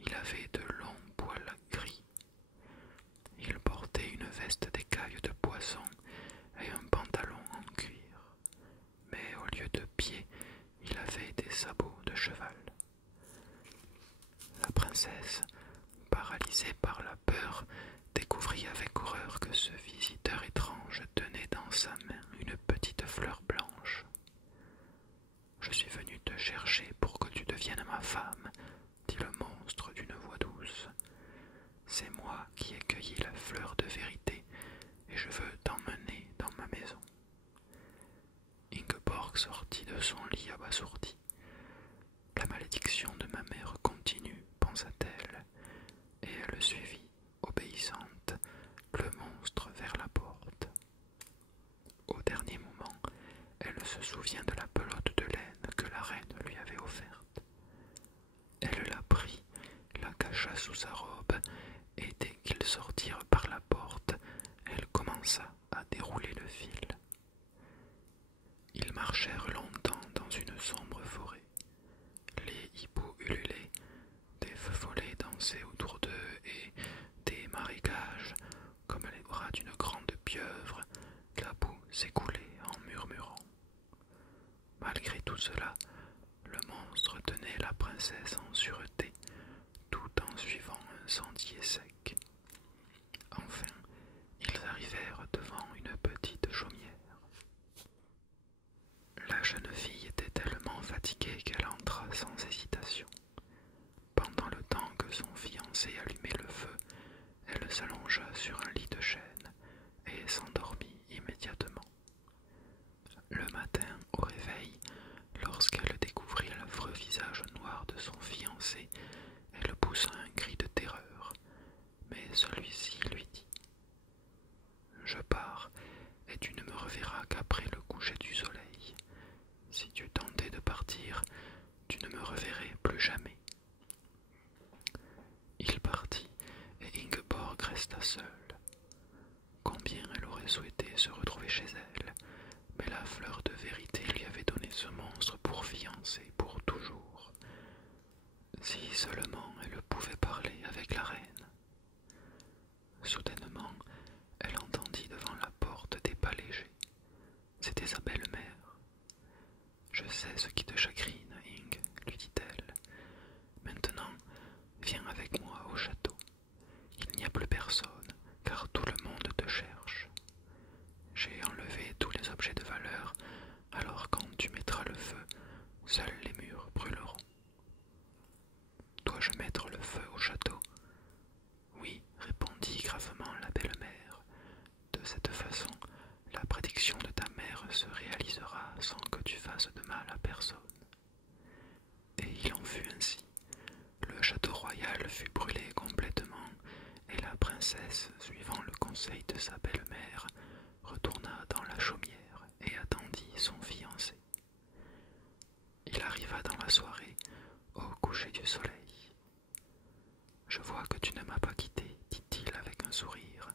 il avait de longs poils gris. Il portait une veste d'écailles de poisson et un pantalon en cuir, mais au lieu de pieds, il avait des sabots de cheval. La princesse, paralysée par la peur, découvrit avec horreur que ce visiteur étrange tenait dans sa main une petite fleur blanche. « Je suis venu te chercher pour que tu deviennes ma femme, » dit le monstre d'une voix douce. « C'est moi qui ai cueilli la fleur de vérité, et je veux t'emmener dans ma maison. » Ingeborg sortit de son lit abasourdie. « La malédiction de ma mère continue, » pensa-t-elle, et elle suivit, obéissante, le monstre vers la porte. Au dernier moment, elle se souvient de la pelote de laine que la reine lui avait offerte. Elle la prit, la cacha sous sa robe, et dès qu'ils sortirent par la porte, elle commença à dérouler le fil. Ils marchèrent longtemps dans une sombre forêt. Les hiboux ululaient, des feux follets dansaient autour d'eux et des marécages, comme les bras d'une grande pieuvre, la boue s'écoulait en murmurant. Malgré tout cela, le monstre tenait la princesse en sûreté, tout en suivant un sentier sec. Enfin, ils arrivèrent devant une petite chaumière. La jeune fille était tellement fatiguée qu'elle entra sans hésitation. Pendant le temps que son fiancé allumait le feu, elle s'allongea sur un lit de chêne et s'endormit immédiatement. Le matin, au réveil, lorsqu'elle découvrit l'affreux visage noir de son fiancé, elle poussa un cri de terreur, mais celui-ci lui dit « Je pars, et tu ne me reverras qu'après le coucher du soleil. Si tu tentais de partir, tu ne me reverrais plus jamais. » Il partit, et Ingeborg resta seule. Combien elle aurait souhaité se retrouver chez elle, mais la fleur de vérité lui avait donné ce monstre pour fiancé pour toujours. Si seulement elle pouvait parler avec la reine. Soudainement, elle entendit devant la porte des pas légers. C'était sa belle-mère. « Je sais ce qui te chagrine, Ing, » lui dit-elle. « Maintenant, viens avec moi au château. Il n'y a plus personne, car tout le monde te cherche. J'ai enlevé tous les objets de valeur, alors quand tu mettras le feu, seuls les murs brûleront. » « Dois-je mettre le feu au château ?» ?»« Oui, répondit gravement la belle-mère. De cette façon, la prédiction de ta mère se réalisera sans que tu fasses de mal à personne. Et il en fut ainsi. Le château royal fut brûlé complètement, et la princesse, suivant le conseil de sa belle-mère, retourna dans la chaumière et attendit son fiancé. Il arriva dans la soirée, au coucher du soleil. « Je vois que tu ne m'as pas quitté, dit-il avec un sourire.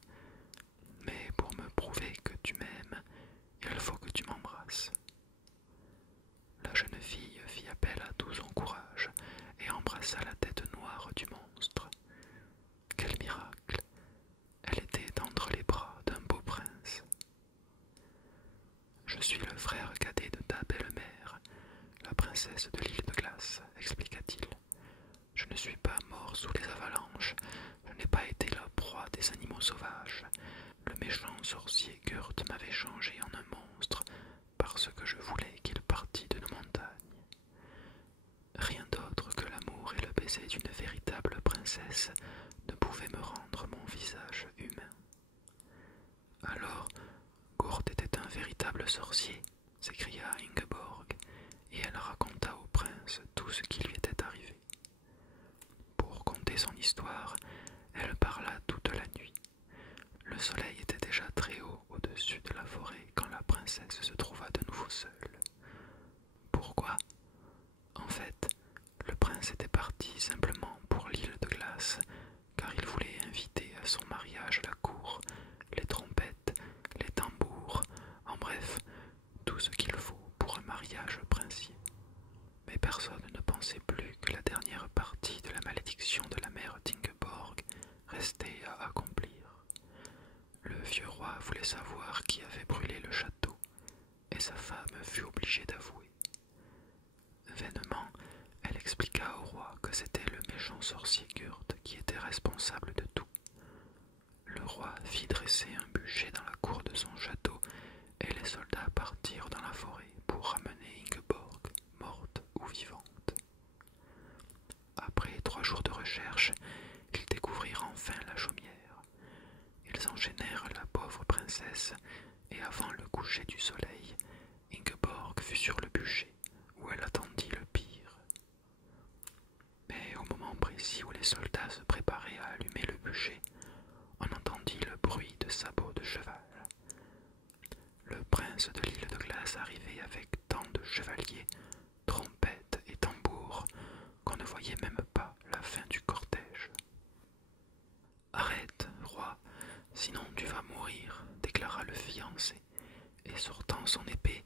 Mais pour me prouver que tu m'aimes, il faut que tu m'embrasses. » La jeune fille fit appel à tout son courage et embrassa la tête noire du monstre. Quel miracle! Elle était entre les bras d'un beau prince. « Je suis le frère cadet de ta belle-mère, la princesse de l'île de glace, expliqua-t-il. Je ne suis pas mort sous les avalanches, je n'ai pas été la proie des animaux sauvages. Le méchant sorcier Gurt m'avait changé en un monstre parce que je voulais qu'il partît de nos montagnes. Rien d'autre que l'amour et le baiser d'une véritable princesse ne pouvaient me rendre mon visage humain. » « Alors, Gurt était un véritable sorcier, s'écria Ingeborg, et elle raconta au prince tout ce qui lui était arrivé. Pour conter son histoire, elle parla toute la nuit. Le soleil était déjà très haut au-dessus de la forêt quand la princesse se trouva de nouveau seule. Pourquoi ? En fait, le prince était parti simplement pour l'île de glace, car il voulait inviter à son mariage la cour, les trompettes, les tambours, en bref, tout ce qu'il faut pour un mariage princier. Mais personne ne pensait plus que la dernière partie de la malédiction de la mère d'Ingeborg restait à accomplir. Le vieux roi voulait savoir qui avait brûlé le château, et sa femme fut obligée d'avouer. Vainement, elle expliqua au roi que c'était le méchant sorcier Gurt qui était responsable de tout. Le roi fit dresser un bûcher dans la cour de son château, et les soldats partirent dans la forêt pour ramener Ingeborg, morte ou vivante. Après 3 jours de recherche, ils découvrirent enfin la chaumière. Ils enchaînèrent la pauvre princesse, et avant le coucher du soleil, Ingeborg fut sur le bûcher, où elle attendit le pire. Mais au moment précis où les soldats se préparaient à allumer le bûcher, on entendit le bruit de sabots de cheval. Le prince de l'île de glace arrivait avec tant de chevaliers, trompettes et tambours qu'on ne voyait même pas la fin du cortège. « Arrête, roi, sinon tu vas mourir, » déclara le fiancé, et sortant son épée,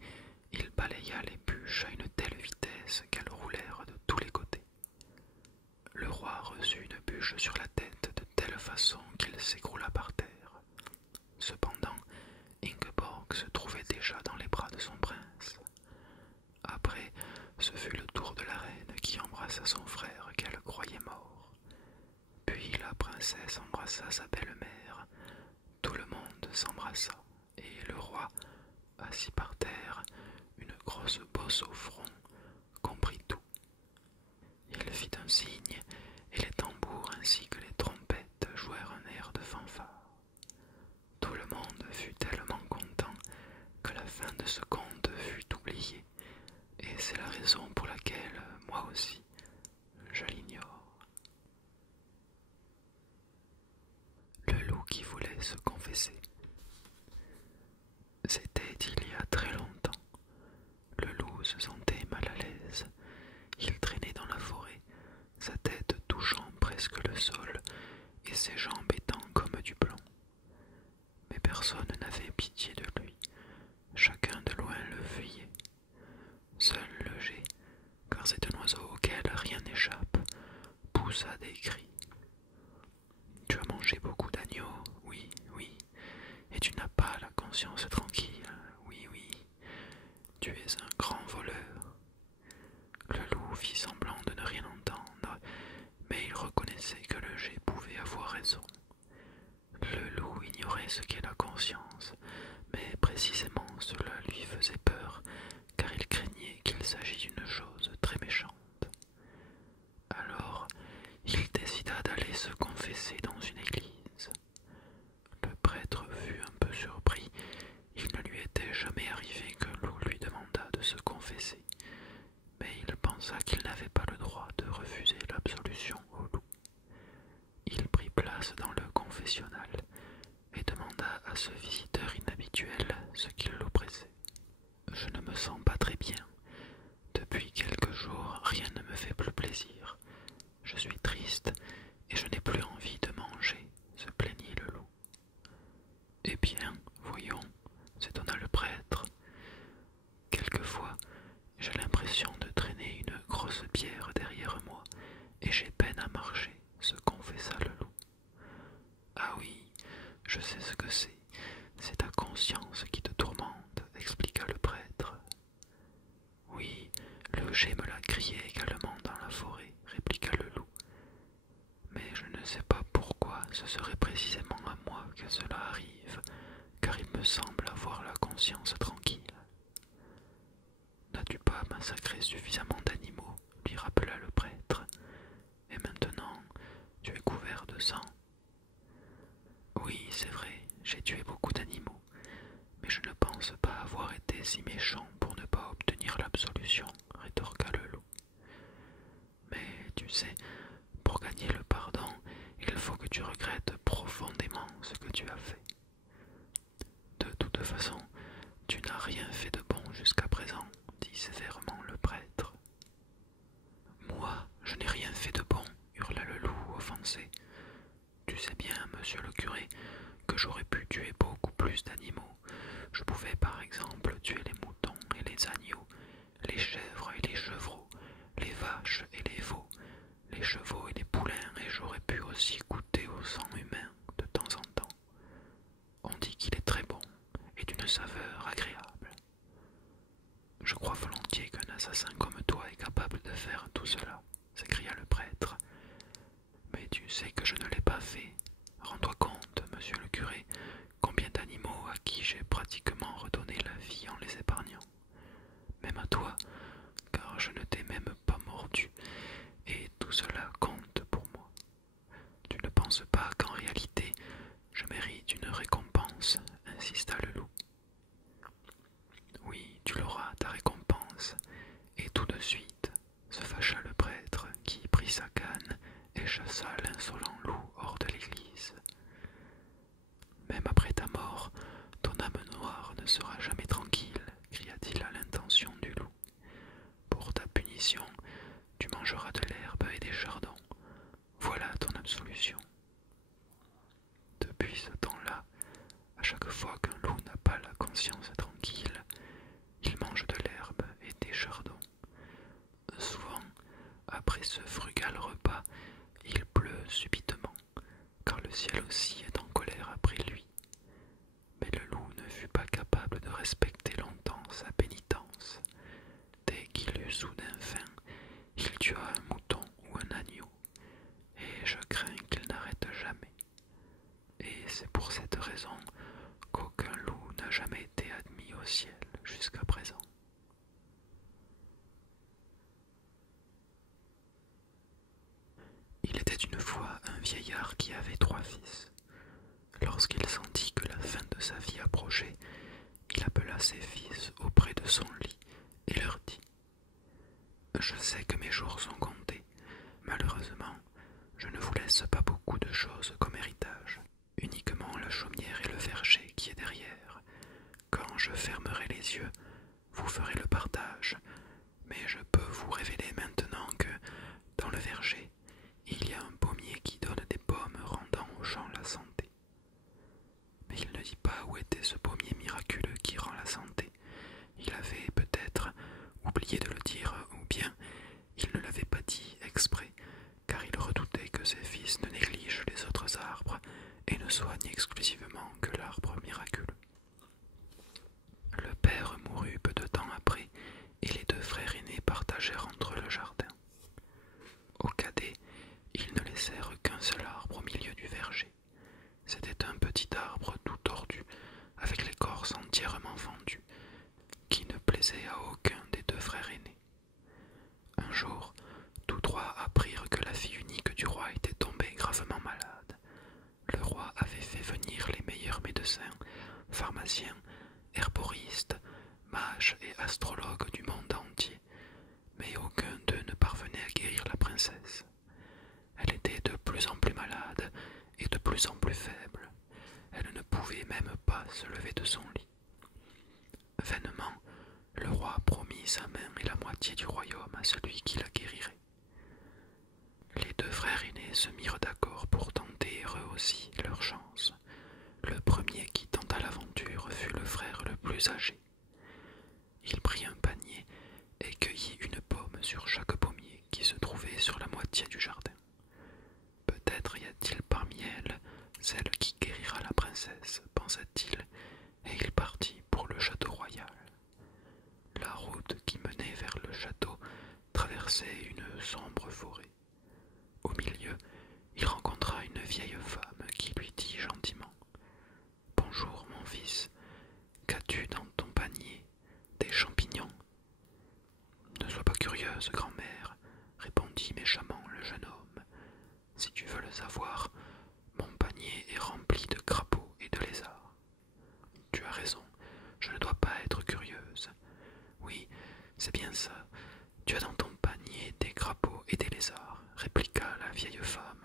il balaya les bûches à une telle vitesse qu'elles roulèrent de tous les côtés. Le roi reçut une bûche sur la tête de telle façon qu'il s'écroula par terre. Cependant, Ingeborg se trouvait déjà dans les bras de son prince. Après, ce fut le tour de la reine qui embrassa son frère qu'elle croyait mort. Puis la princesse embrassa sa belle-mère. Tout le monde s'embrassa, et le roi, assis par terre, une grosse bosse au front, comprit tout. Il fit un signe, et les tambours ainsi que les trompettes jouèrent un air de fanfare. Tout le monde fut tellement content que la fin de ce conte fut oubliée, et c'est la raison pour laquelle, moi aussi, je l'ignore. Le loup qui voulait se confesser. C'était il y a très longtemps. Le loup se sentait mal à l'aise. Il traînait dans la forêt, sa tête touchant presque le sol et ses jambes étant comme du plomb. Mais personne n'avait pitié de lui. Chacun de loin le fuyait. Seul le geai, car c'est un oiseau auquel rien n'échappe, poussa des cris. Tu as mangé beaucoup d'agneaux, oui, oui, et tu n'as pas la conscience tranquille, oui, oui. Tu es un grand voleur. Le loup fit semblant de ne rien entendre, mais il reconnaissait que le geai pouvait avoir raison. Le loup ignorait ce qu'est la conscience, mais précisément cela lui faisait peur, car il craignait qu'il s'agît d'une chose très méchante. Alors, il décida d'aller se confesser dans une église. Le prêtre fut un peu surpris. Il ne lui était jamais arrivé que loup lui demandât de se confesser, mais il pensa qu'il n'avait pas le droit de refuser l'absolution au loup. Il prit place dans le confessionnal et demanda à ce visiteur inhabituel ce qui l'oppressait. « Je ne me sens pas très bien. Depuis quelques jours, rien ne me fait plus plaisir. Je suis triste et je n'ai plus envie de manger, se plaignit le loup. Eh bien, voyons, s'étonna le prêtre. Quelquefois, j'ai l'impression de traîner une grosse pierre derrière moi et j'ai peine à marcher, se confessa le loup. Ah oui, je sais ce que c'est ta conscience qui te tourmente, expliqua le prêtre. Oui, le geai me l'a crié également dans la forêt, répliqua le loup. Mais je ne sais pas pourquoi ce serait précisément à moi que cela arrive, car il me semble avoir la conscience tranquille. N'as-tu pas massacré suffisamment d'animaux, lui rappela le prêtre, et maintenant tu es couvert de sang. Oui, c'est vrai, j'ai tué beaucoup d'animaux, mais je ne pense pas avoir été si méchant pour ne pas obtenir l'absolution, rétorqua le loup. Mais tu sais, pour gagner le pardon, il faut que tu regrettes profondément ce que tu as fait. De toute façon, tu n'as rien fait de bon jusqu'à présent, dit sévèrement le prêtre. Moi, je n'ai rien fait de bon, hurla le loup offensé. Tu sais bien, monsieur le curé, que j'aurais pu tuer beaucoup plus d'animaux. Je pouvais par exemple tuer les moutons et les agneaux, les chèvres et les chevreaux, les vaches et les veaux, les chevaux et les poulains, et j'aurais pu aussi goûter au sang humain de temps en temps. On dit qu'il est très bon et d'une saveur agréable. Je crois volontiers qu'un assassin comme toi est capable de faire tout cela, s'écria le prêtre. Mais tu sais que je ne l'ai pas fait. Rends-toi compte, monsieur le curé, combien d'animaux à qui j'ai pratiquement redonné la vie en les épargnant. Même à toi, car je ne t'ai même pas mordu, et tout cela compte pour moi. Tu ne penses pas qu'en réalité, je mérite une récompense, insista le loup. Oui, tu l'auras, ta récompense, et tout de suite, se fâcha le prêtre, qui prit sa canne et chassa l'insolent loup hors de l'église. Même après ta mort, ton âme noire ne sera jamais tranquille, cria-t-il à l'intention du loup. Pour ta punition, tu mangeras de l'herbe et des chardons. Voilà ton absolution. Depuis ce temps-là, à chaque fois qu'un loup n'a pas la conscience tranquille, il mange de l'herbe et des chardons. Souvent, après ce frugal repas, il pleut subitement, car le ciel aussi est en colère après lui. Mais le loup ne fut pas capable de respecter longtemps sa pénitence. Dès qu'il eut soudain faim, il tua un mouton ou un agneau, et je crains qu'il n'arrête jamais. Et c'est pour cette raison qu'aucun loup n'a jamais été admis au ciel jusqu'à présent. Il était une fois un vieillard qui avait 3 fils. Lorsqu'il sentit que la fin de sa vie approchait, il appela ses fils auprès de son lit et leur dit : « Je sais que mes jours sont comptés. Malheureusement, je ne vous laisse pas beaucoup de choses comme héritage, uniquement la chaumière et le verger qui est derrière. Quand je fermerai les yeux, vous ferez le partage, mais je peux vous révéler maintenant que, dans le verger, il y a un pommier qui donne des pommes rendant aux champs la santé. » Mais il ne dit pas où était ce pommier miraculeux qui rend la santé. Il avait peut-être oublié de le dire, ou bien il ne l'avait pas dit exprès, car il redoutait que ses fils ne négligent les autres arbres et ne soignent exclusivement que l'arbre miraculeux. Le père mourut peu de temps après, et les 2 frères aînés partagèrent entre le jardin. Au cadet, ils ne laissèrent qu'un seul arbre au milieu du verger. C'était un petit arbre tout tordu, avec l'écorce entièrement fendue, qui ne plaisait à aucun des 2 frères aînés. Un jour, tous 3 apprirent que la fille unique du roi était tombée gravement malade. Le roi avait fait venir les meilleurs médecins, pharmaciens, herboristes, mages et astrologues du monde entier, mais aucun d'eux ne parvenait à guérir la princesse. Elle était de plus en plus malade et de plus en plus faible. Elle ne pouvait même pas se lever de son lit. Vainement, le roi promit sa main et la moitié du royaume à celui qui la guérirait. Les 2 frères aînés se mirent d'accord pour tenter eux aussi leur chance. Le premier qui tenta l'aventure fut le frère le plus âgé. Il prit un panier et cueillit une pomme sur chaque pommier qui se trouvait sur la moitié du jardin. Peut-être y a-t-il parmi elles celle qui guérira la princesse, pensa-t-il, et il partit pour le château royal. La route qui menait vers le château traversait une sombre forêt. Au milieu, il rencontra une vieille femme qui lui dit gentiment : « Bonjour, mon fils, qu'as-tu dans ton panier ? Des champignons ? » « Ne sois pas curieuse, grand-mère, répondit méchamment le jeune homme. Si tu veux le savoir, mon panier est rempli de crapauds et de lézards. Tu as raison, je ne dois pas être curieuse. Oui, c'est bien ça, tu as dans ton panier des crapauds et des lézards, répliqua la vieille femme,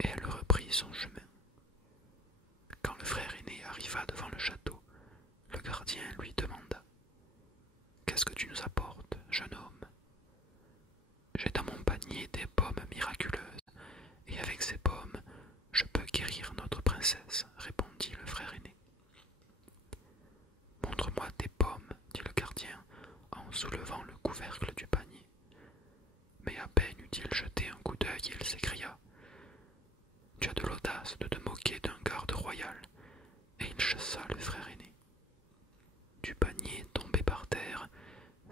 et elle reprit son chemin. Quand le frère aîné arriva devant le château, le gardien lui demanda : « Qu'est-ce que tu nous apportes, jeune homme ? » « J'ai dans mon panier des pommes miraculeuses, et avec ces pommes, je peux guérir notre princesse, répondit le frère aîné. « Montre-moi tes pommes, dit le gardien, en soulevant le couvercle du panier. Mais à peine eut-il jeté un coup d'œil, il s'écria : « Tu as de l'audace de te moquer d'un garde royal !» Et il chassa le frère aîné. Du panier tombé par terre,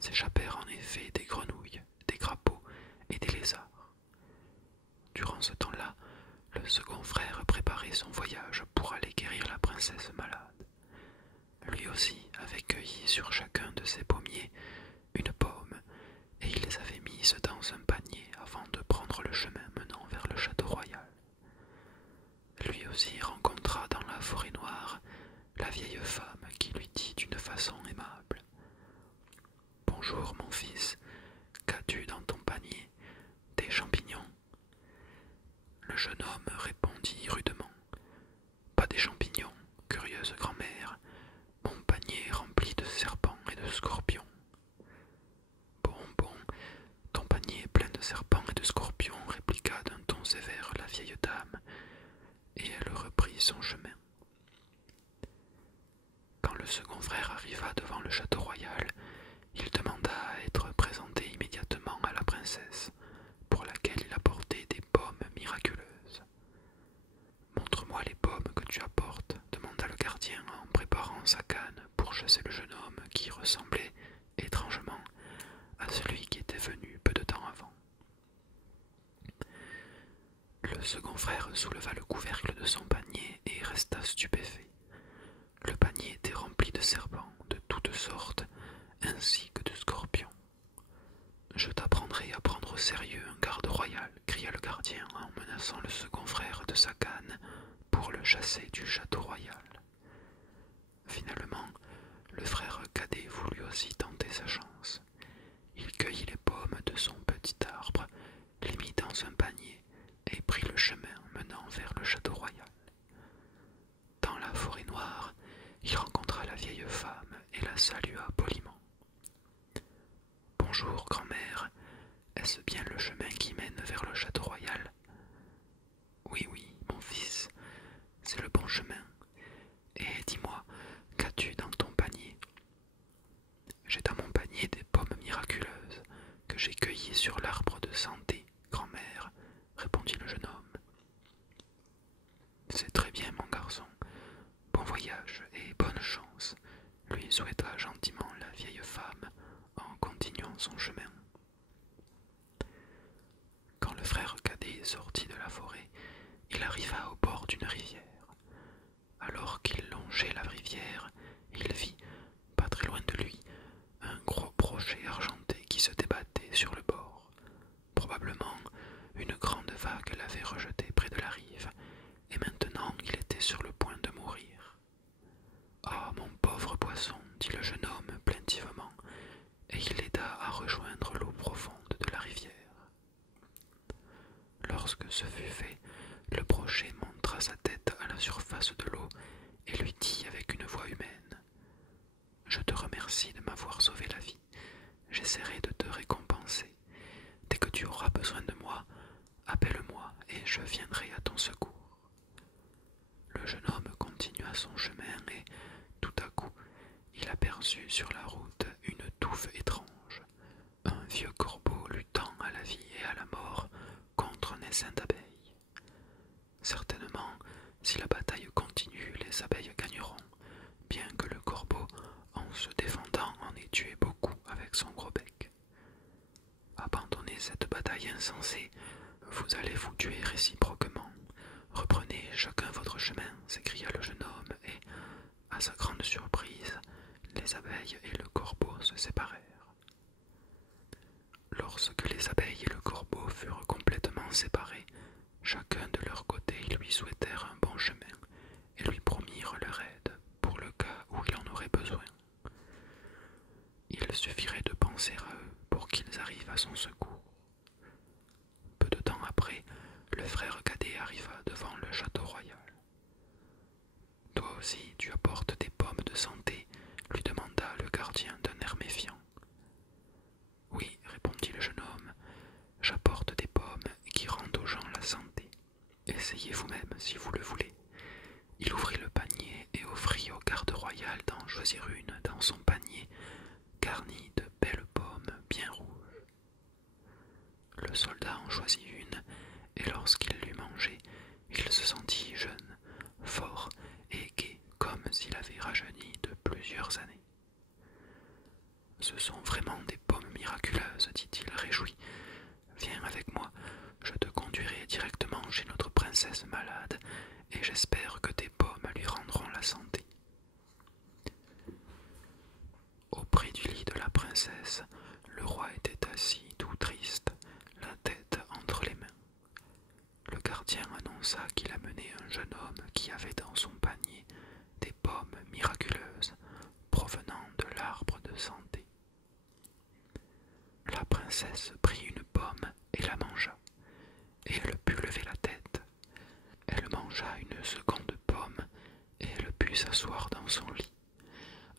s'échappèrent en effet des grenouilles, des crapauds et des lézards. Durant ce temps-là, le second frère préparait son voyage pour aller guérir la princesse malade. Lui aussi avait cueilli sur chacun de ses pommiers une pomme, et il les avait mises dans un panier avant de prendre le chemin menant vers le château royal. Lui aussi rencontra dans la forêt noire la vieille femme qui lui dit d'une façon aimable : « Bonjour, mon fils, qu'as-tu dans ton panier ? Des champignons ? » Le jeune homme répondit rudement : « Pas des champignons, curieuse grand-mère, mon panier est rempli de serpents et de scorpions. » « Bon, ton panier est plein de serpents et de scorpions, répliqua d'un ton sévère la vieille dame, et elle reprit son chemin. Quand le second frère arriva devant le château royal, il demanda à être présenté immédiatement à la princesse, pour laquelle il apportait des pommes miraculeuses. « Montre-moi les pommes que tu apportes, demanda le gardien en préparant sa canne pour chasser le jeune homme qui ressemblait étrangement à celui qui était venu peu de temps avant. Le second frère souleva le couvercle de son panier et resta stupéfait. Le panier était rempli de serpents de toutes sortes, ainsi que de scorpions. « Je t'apprendrai à prendre au sérieux un garde royal, cria le gardien. gardien en menaçant le second frère de sa canne pour le chasser du château royal. Finalement, le frère cadet voulut aussi tenter sa chance. Il cueillit les pommes de son petit arbre, les mit dans un panier et prit le chemin menant vers le château royal. Dans la forêt noire, il rencontra la vieille femme et la salua poliment. « Bonjour, grand-mère, est-ce bien le chemin qui mène vers le château royal ?»« Oui, oui, mon fils, c'est le bon chemin. Et dis-moi, qu'as-tu dans ton panier ?»« J'ai dans mon panier des pommes miraculeuses que j'ai cueillies sur l'arbre de santé, grand-mère, » répondit le jeune homme. « C'est très bien, mon garçon. Bon voyage et bonne chance, » lui souhaita gentiment la vieille femme en continuant son chemin. Quand le frère cadet sortit de la forêt, il arriva au bord d'une rivière. Alors qu'il longeait la rivière, il vit, pas très loin de lui, un gros brochet argenté qui se débattait sur le bord. Probablement, une grande vague l'avait rejeté près de la rive, et maintenant il était sur le point de mourir. « Ah, mon pauvre poisson, » dit le jeune homme plaintivement, et il l'aida à rejoindre l'eau profonde de la rivière. Lorsque ce fut fait, le brochet montra sa tête à la surface de l'eau et lui dit avec une voix humaine : « Je te remercie de m'avoir sauvé la vie. J'essaierai de te récompenser. Dès que tu auras besoin de moi, appelle-moi et je viendrai à ton secours. » Le jeune homme continua son chemin et, tout à coup, il aperçut sur la route une touffe étrange, un vieux corbeau luttant à la vie et à la mort contre un essaim d'abeilles. Certainement, si la bataille continue, les abeilles gagneront, bien que le corbeau, en se défendant, en ait tué beaucoup avec son gros bec. Abandonnez cette bataille insensée, vous allez vous tuer réciproquement. Reprenez chacun votre chemin, s'écria le jeune homme, et, à sa grande surprise, les abeilles et le corbeau se séparèrent. Lorsque les abeilles et le corbeau furent complètement séparés, chacun de leur côté lui souhaitèrent un bon chemin et lui promirent leur aide pour le cas où il en aurait besoin. Il suffirait de penser à eux pour qu'ils arrivent à son secours. Peu de temps après, le frère cadet arriva devant le château royal. « Toi aussi, tu apportes des pommes de santé ?» lui demanda le gardien d'un air méfiant. « Oui, » répondit le jeune homme, « j'apporte des pommes qui rendent aux gens la santé. Essayez vous-même si vous le voulez. » Il ouvrit le panier et offrit au garde royal d'en choisir une dans son panier, garnie de belles pommes bien rouges. Le soldat en choisit une, et lorsqu'il l'eut mangée, il se sentit jeune, fort et gai, comme s'il avait rajeuni de plusieurs années. « Ce sont vraiment des pommes miraculeuses, dit-il réjoui. Viens avec moi, je te conduirai directement chez notre princesse malade, et j'espère que tes pommes lui rendront la santé. » Auprès du lit de la princesse, le roi était assis tout triste, la tête entre les mains. Le gardien annonça qu'il amenait un jeune homme qui avait dans son panier des pommes miraculeuses provenant de l'arbre de santé. La princesse prit une pomme et la mangea, et elle put lever la tête. Elle mangea une seconde pomme, et elle put s'asseoir dans son lit.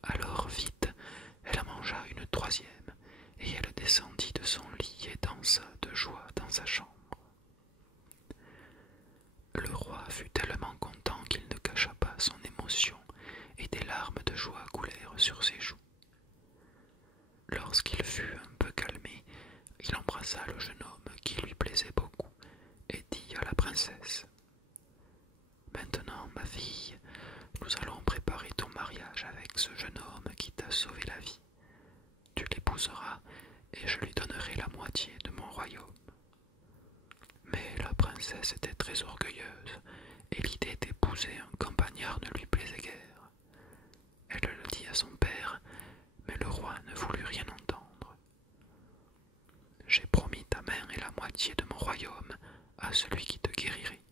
Alors vite, elle en mangea une troisième, et elle descendit de son lit et dansa de joie dans sa chambre. Le roi fut tellement content qu'il ne cacha pas son émotion, et des larmes de joie coulèrent sur ses joues. Lorsqu'il fut un peu calmé, il embrassa le jeune homme qui lui plaisait beaucoup, et dit à la princesse : « Maintenant, ma fille, nous allons préparer ton mariage avec ce jeune homme qui t'a sauvé la vie. Tu l'épouseras, et je lui donnerai la moitié de mon royaume. » Mais la princesse était très orgueilleuse, et l'idée d'épouser un campagnard ne lui plaisait guère. Elle le dit à son père, mais le roi ne voulut rien entendre. « J'ai promis ta main et la moitié de mon royaume à celui qui te guérirait.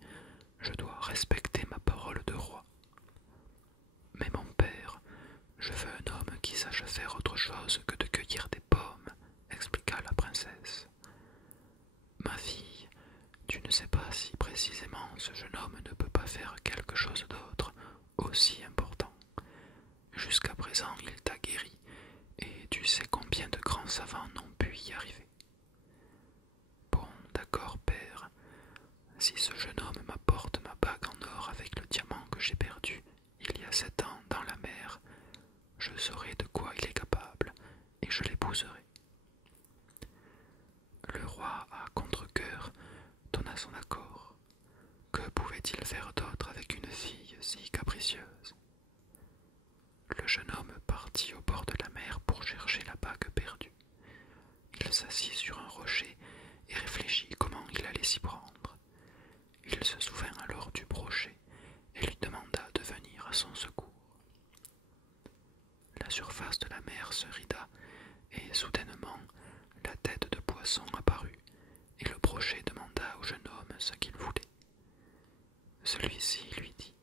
Je dois respecter ma parole de roi. Mais mon père, je veux un homme qui sache faire autre chose que de cueillir des pommes, expliqua la princesse. Ma fille, tu ne sais pas si précisément ce jeune homme ne peut pas faire quelque chose d'autre aussi important. Jusqu'à présent, il t'a guéri, et tu sais combien de grands savants n'ont pu y arriver. Bon, d'accord, père. Si ce jeune homme m'apporte ma bague en or avec le diamant que j'ai perdu il y a 7 ans dans la mer, je saurai de quoi il est capable, et je l'épouserai. Le roi, à contre-cœur, donna son accord. Que pouvait-il faire d'autre avec une fille si capricieuse? Le jeune homme partit au bord de la mer pour chercher la bague perdue. Il s'assit sur un rocher et réfléchit comment il allait s'y prendre. Il se souvint alors du brochet et lui demanda de venir à son secours. La surface de la mer se rida et soudainement la tête de poisson apparut et le brochet demanda au jeune homme ce qu'il voulait. Celui-ci lui dit: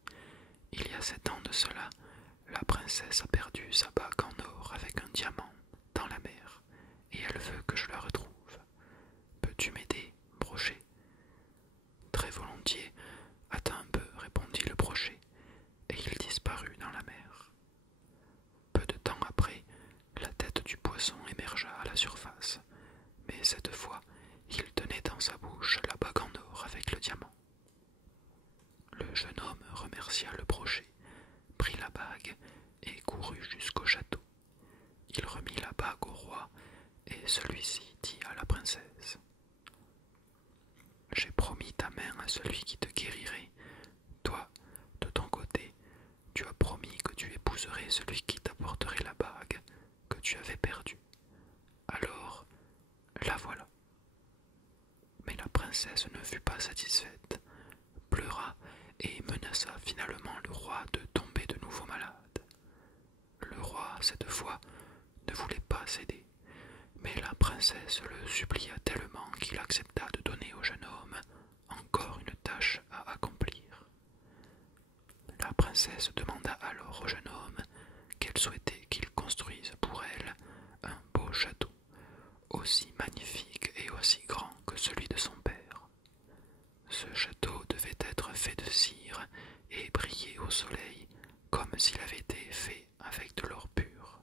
il y a 7 ans de cela, la princesse a perdu sa bague en or avec un diamant dans la mer, et elle veut que je la retrouve. Peux-tu m'aider, brochet? Très volontiers, attends un peu, répondit le brochet, et il disparut dans la mer. Peu de temps après, la tête du poisson émergea à la surface, mais cette fois, il tenait dans sa bouche la bague en or avec le diamant. Le jeune homme remercia le brochet, prit la bague et courut jusqu'au château. Il remit la bague au roi et celui-ci dit à la princesse: j'ai promis ta main à celui qui te guérirait. Toi, de ton côté, tu as promis que tu épouserais celui qui t'apporterait la bague que tu avais perdue. Alors, la voilà. Mais la princesse ne fut pas satisfaite, pleura et menaça finalement le roi de tomber de nouveau malade. Le roi, cette fois, ne voulait pas céder, mais la princesse le supplia tellement qu'il accepta de donner au jeune homme encore une tâche à accomplir. La princesse demanda alors au jeune homme qu'elle souhaitait qu'il construise pour elle un beau château, aussi magnifique et aussi grand que celui de son père. Ce château devait être fait de cire et briller au soleil comme s'il avait été fait avec de l'or pur.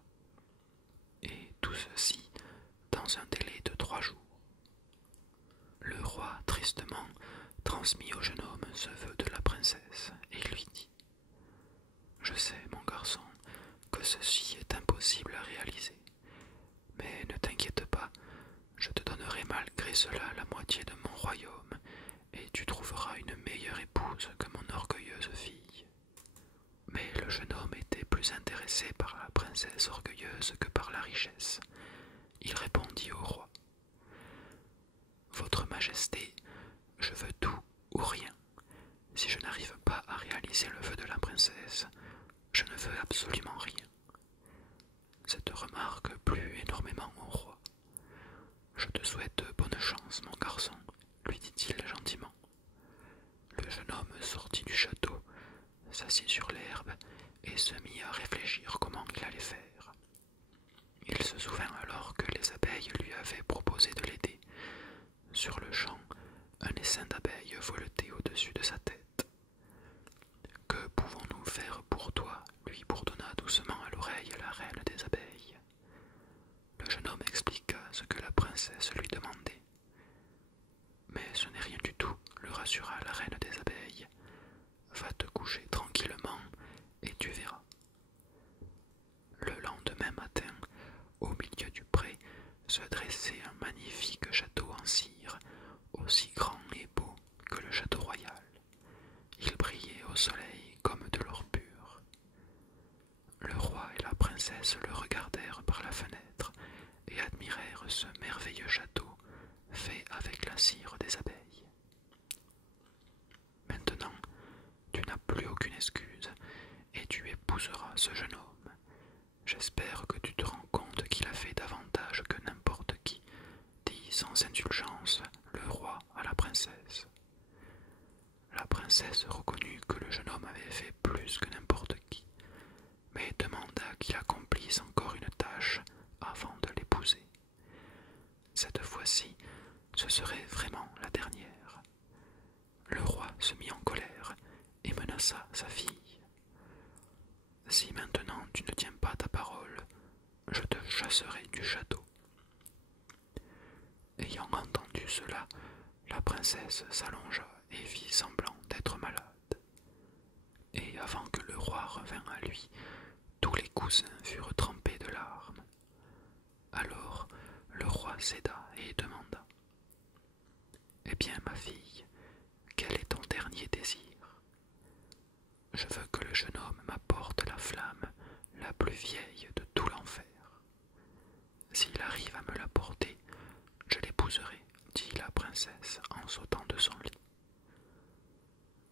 Et tout ceci dans un délai de 3 jours. Le roi, tristement, transmit au jeune homme ce vœu de la princesse et lui dit: je sais, mon garçon, que ceci est impossible à réaliser, mais ne t'inquiète pas, je te donnerai malgré cela la moitié de mon royaume, et tu trouveras une meilleure épouse que mon orgueilleuse fille. Mais le jeune homme était plus intéressé par la princesse orgueilleuse que par la richesse. Il répondit au roi: votre majesté, je veux tout ou rien. Si je n'arrive pas à réaliser le vœu de la princesse, je ne veux absolument rien. Cette remarque plut énormément au roi. Je te souhaite bonne chance, mon garçon, lui dit-il gentiment. Le jeune homme sortit du château, s'assit sur l'herbe et se mit à réfléchir comment il allait faire. Il se souvint alors que les abeilles lui avaient proposé de l'aider. Sur le champ, un essaim d'abeilles voletait au-dessus de sa tête. « Que pouvons-nous faire pour toi ?» lui bourdonna doucement à l'oreille la reine des abeilles. Le jeune homme expliqua ce que la princesse lui demandait. « Mais ce n'est rien du tout, » le rassura la reine des abeilles. « Va te coucher tranquillement et tu verras. » Le lendemain matin, au milieu du pré, se dressait un magnifique château en cire, aussi grand et beau que le château royal. Il brillait au soleil comme de l'or pur. Le roi et la princesse le regardèrent par la fenêtre et admirèrent ce merveilleux château fait avec la cire des abeilles. Maintenant, tu n'as plus aucune excuse et tu épouseras ce jeune homme. J'espère que tu te rends compte qu'il a fait davantage que n'importe qui, dit sans indulgence le roi à la princesse. princesse reconnut que le jeune homme avait fait plus que n'importe qui, mais demanda qu'il accomplisse encore une tâche avant de l'épouser. Cette fois-ci, ce serait vraiment la dernière. Le roi se mit en colère et menaça sa fille. « Si maintenant tu ne tiens pas ta parole, je te chasserai du château. » Ayant entendu cela, la princesse s'allongea et fit semblant d'être malade. Et avant que le roi revînt à lui, tous les coussins furent trempés de larmes. Alors le roi céda et demanda: « Eh bien, ma fille, quel est ton dernier désir ? » « Je veux que le jeune homme m'apporte la flamme la plus vieille de tout l'enfer. S'il arrive à me l'apporter, je l'épouserai, » dit la princesse en sautant de son lit.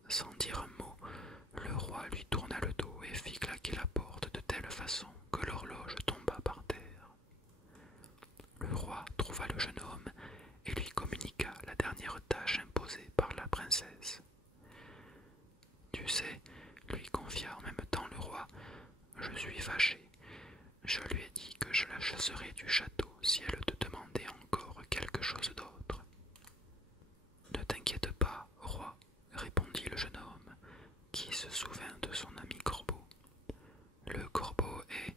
Sans dire un mot, le roi lui tourna le dos et fit claquer la porte de telle façon que l'horloge tomba par terre. Le roi trouva le jeune homme et lui communiqua la dernière tâche imposée par la princesse. « Tu sais, lui confia en même temps le roi, je suis fâché. Je lui ai dit que je la chasserais du château si elle te demandait encore quelque chose d'autre. »« Ne t'inquiète pas, roi, » répondit le jeune homme, qui se souvint de son ami Corbeau. Le corbeau est,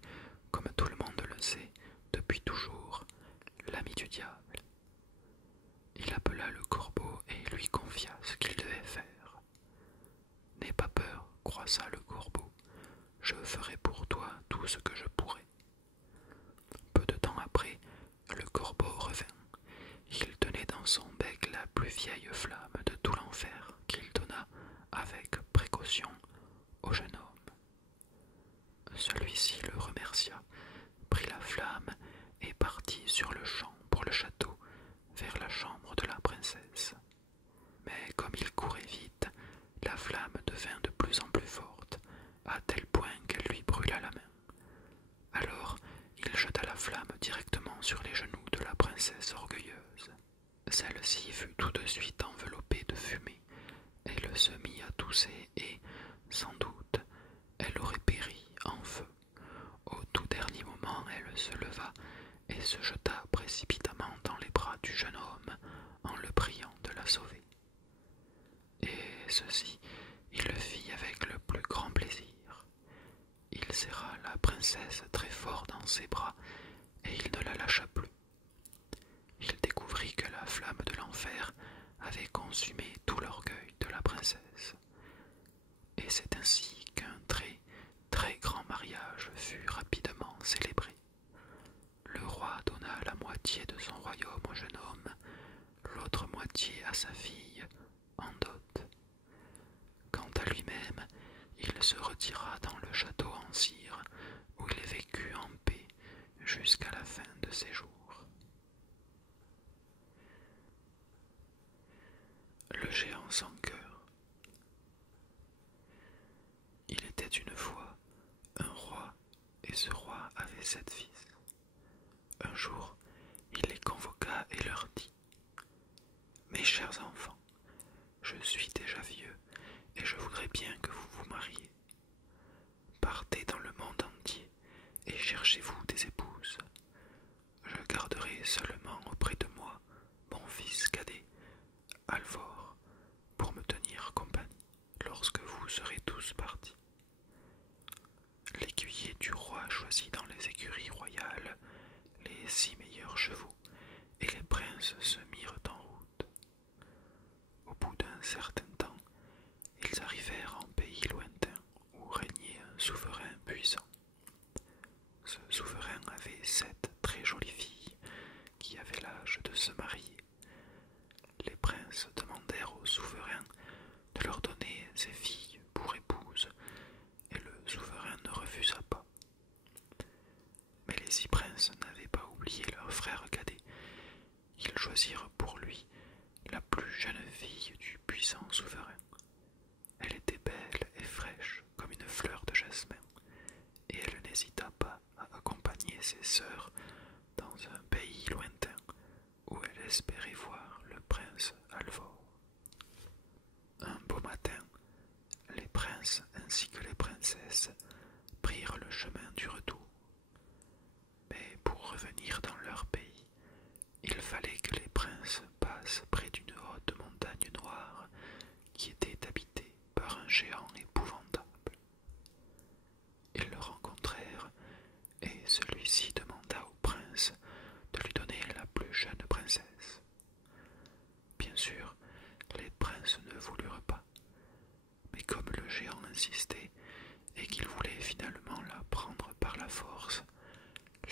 comme tout le monde le sait, depuis toujours, l'ami du diable. Il appela le corbeau et lui confia ce qu'il devait faire. « N'aie pas peur, » croissa le corbeau, « je ferai pour toi tout ce que je pourrai. » Peu de temps après, le corbeau revint. Il tenait dans son bec la plus vieille flamme de tout l'enfer qu'il donna avec précaution au jeune homme. Celui-ci le remercia, prit la flamme et partit sur le champ pour le château, vers la chambre de la princesse. Mais comme il courait vite, la flamme devint de plus en plus forte, à tel point qu'elle lui brûla la main. Alors il jeta la flamme directement sur les genoux de la princesse orgueilleuse. Celle-ci fut tout de suite enveloppée de fumée. Elle se mit à tousser et, sans doute, elle aurait péri en feu. Au tout dernier moment, elle se leva et se jeta précipitamment dans les bras du jeune homme en le priant de la sauver. Et ceci, il le fit avec le plus grand plaisir. Il serra la princesse très fort dans ses bras et il ne la lâcha plus. Il découvrit que la flamme de l'enfer avait consumé tout l'orgueil de la princesse. Et c'est ainsi qu'un très, très grand mariage fut rapidement célébré. Le roi donna la moitié de son royaume au jeune homme, l'autre moitié à sa fille, en dot. Quant à lui-même, il se retira dans le château en cire, où il vécut en paix jusqu'à la fin de ses jours. Le géant sans cœur. Il était une fois un roi, et ce roi avait 7 fils. Un jour, il les convoqua et leur dit: « Mes chers enfants, je suis déjà vieux, et je voudrais bien que vous vous mariiez. Partez dans le monde entier et cherchez-vous des épouses. Je garderai seulement auprès de moi mon fils cadet, Alvor, pour me tenir compagnie lorsque vous serez tous partis. » L'écuyer du roi choisit dans les écuries royales les 6 meilleurs chevaux, et les princes se mirent en route. Au bout d'un certain temps, ils arrivèrent en pays lointain où régnait un souverain puissant. Ce souverain avait 7 très jolies filles qui avaient l'âge de se marier. Les princes demandèrent au souverain de leur donner ses filles pour épouses, et le souverain ne refusa pas. Mais les 6 princes n'avaient pas oublié leur frère cadet. Ils choisirent pour lui la plus jeune fille du puissant souverain. Elle était belle et fraîche comme une fleur de jasmin, et elle n'hésita pas à accompagner ses sœurs dans un pays lointain où elle espérait voir le prince Alvor. Un beau matin, ainsi que les princesses prirent le chemin du retour. Mais pour revenir dans leur pays, il fallait que les princes passent près d'une haute montagne noire qui était habitée par un géant épouvantable. Ils le rencontrèrent et celui-ci demanda au prince de lui donner la plus jeune princesse. Bien sûr, les princes ne voulurent pas, mais comme le géant insistait et qu'il voulait finalement la prendre par la force,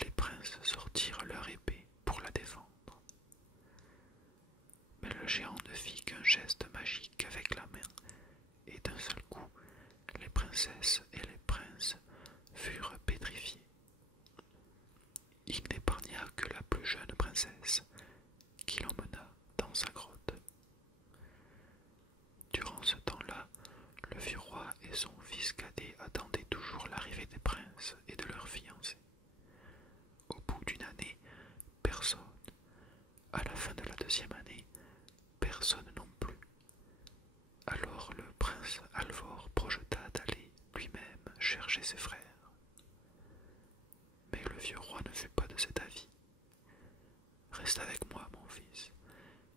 les princes sortirent leur épée pour la défendre. Mais le géant ne fit qu'un geste magique avec la main, et d'un seul coup, les princesses et les princes furent pétrifiés. Il n'épargna que la plus jeune princesse, qui l'emmena dans sa grotte. Durant ce temps-là, le vieux roi et son fils cadet attendaient toujours l'arrivée des princes et de leurs fiancés. Au bout d'une année, personne. À la fin de la deuxième année, personne non plus. Alors le prince Alvor projeta d'aller lui-même chercher ses frères. Mais le vieux roi ne fut pas de cet avis. « Reste avec moi, mon fils.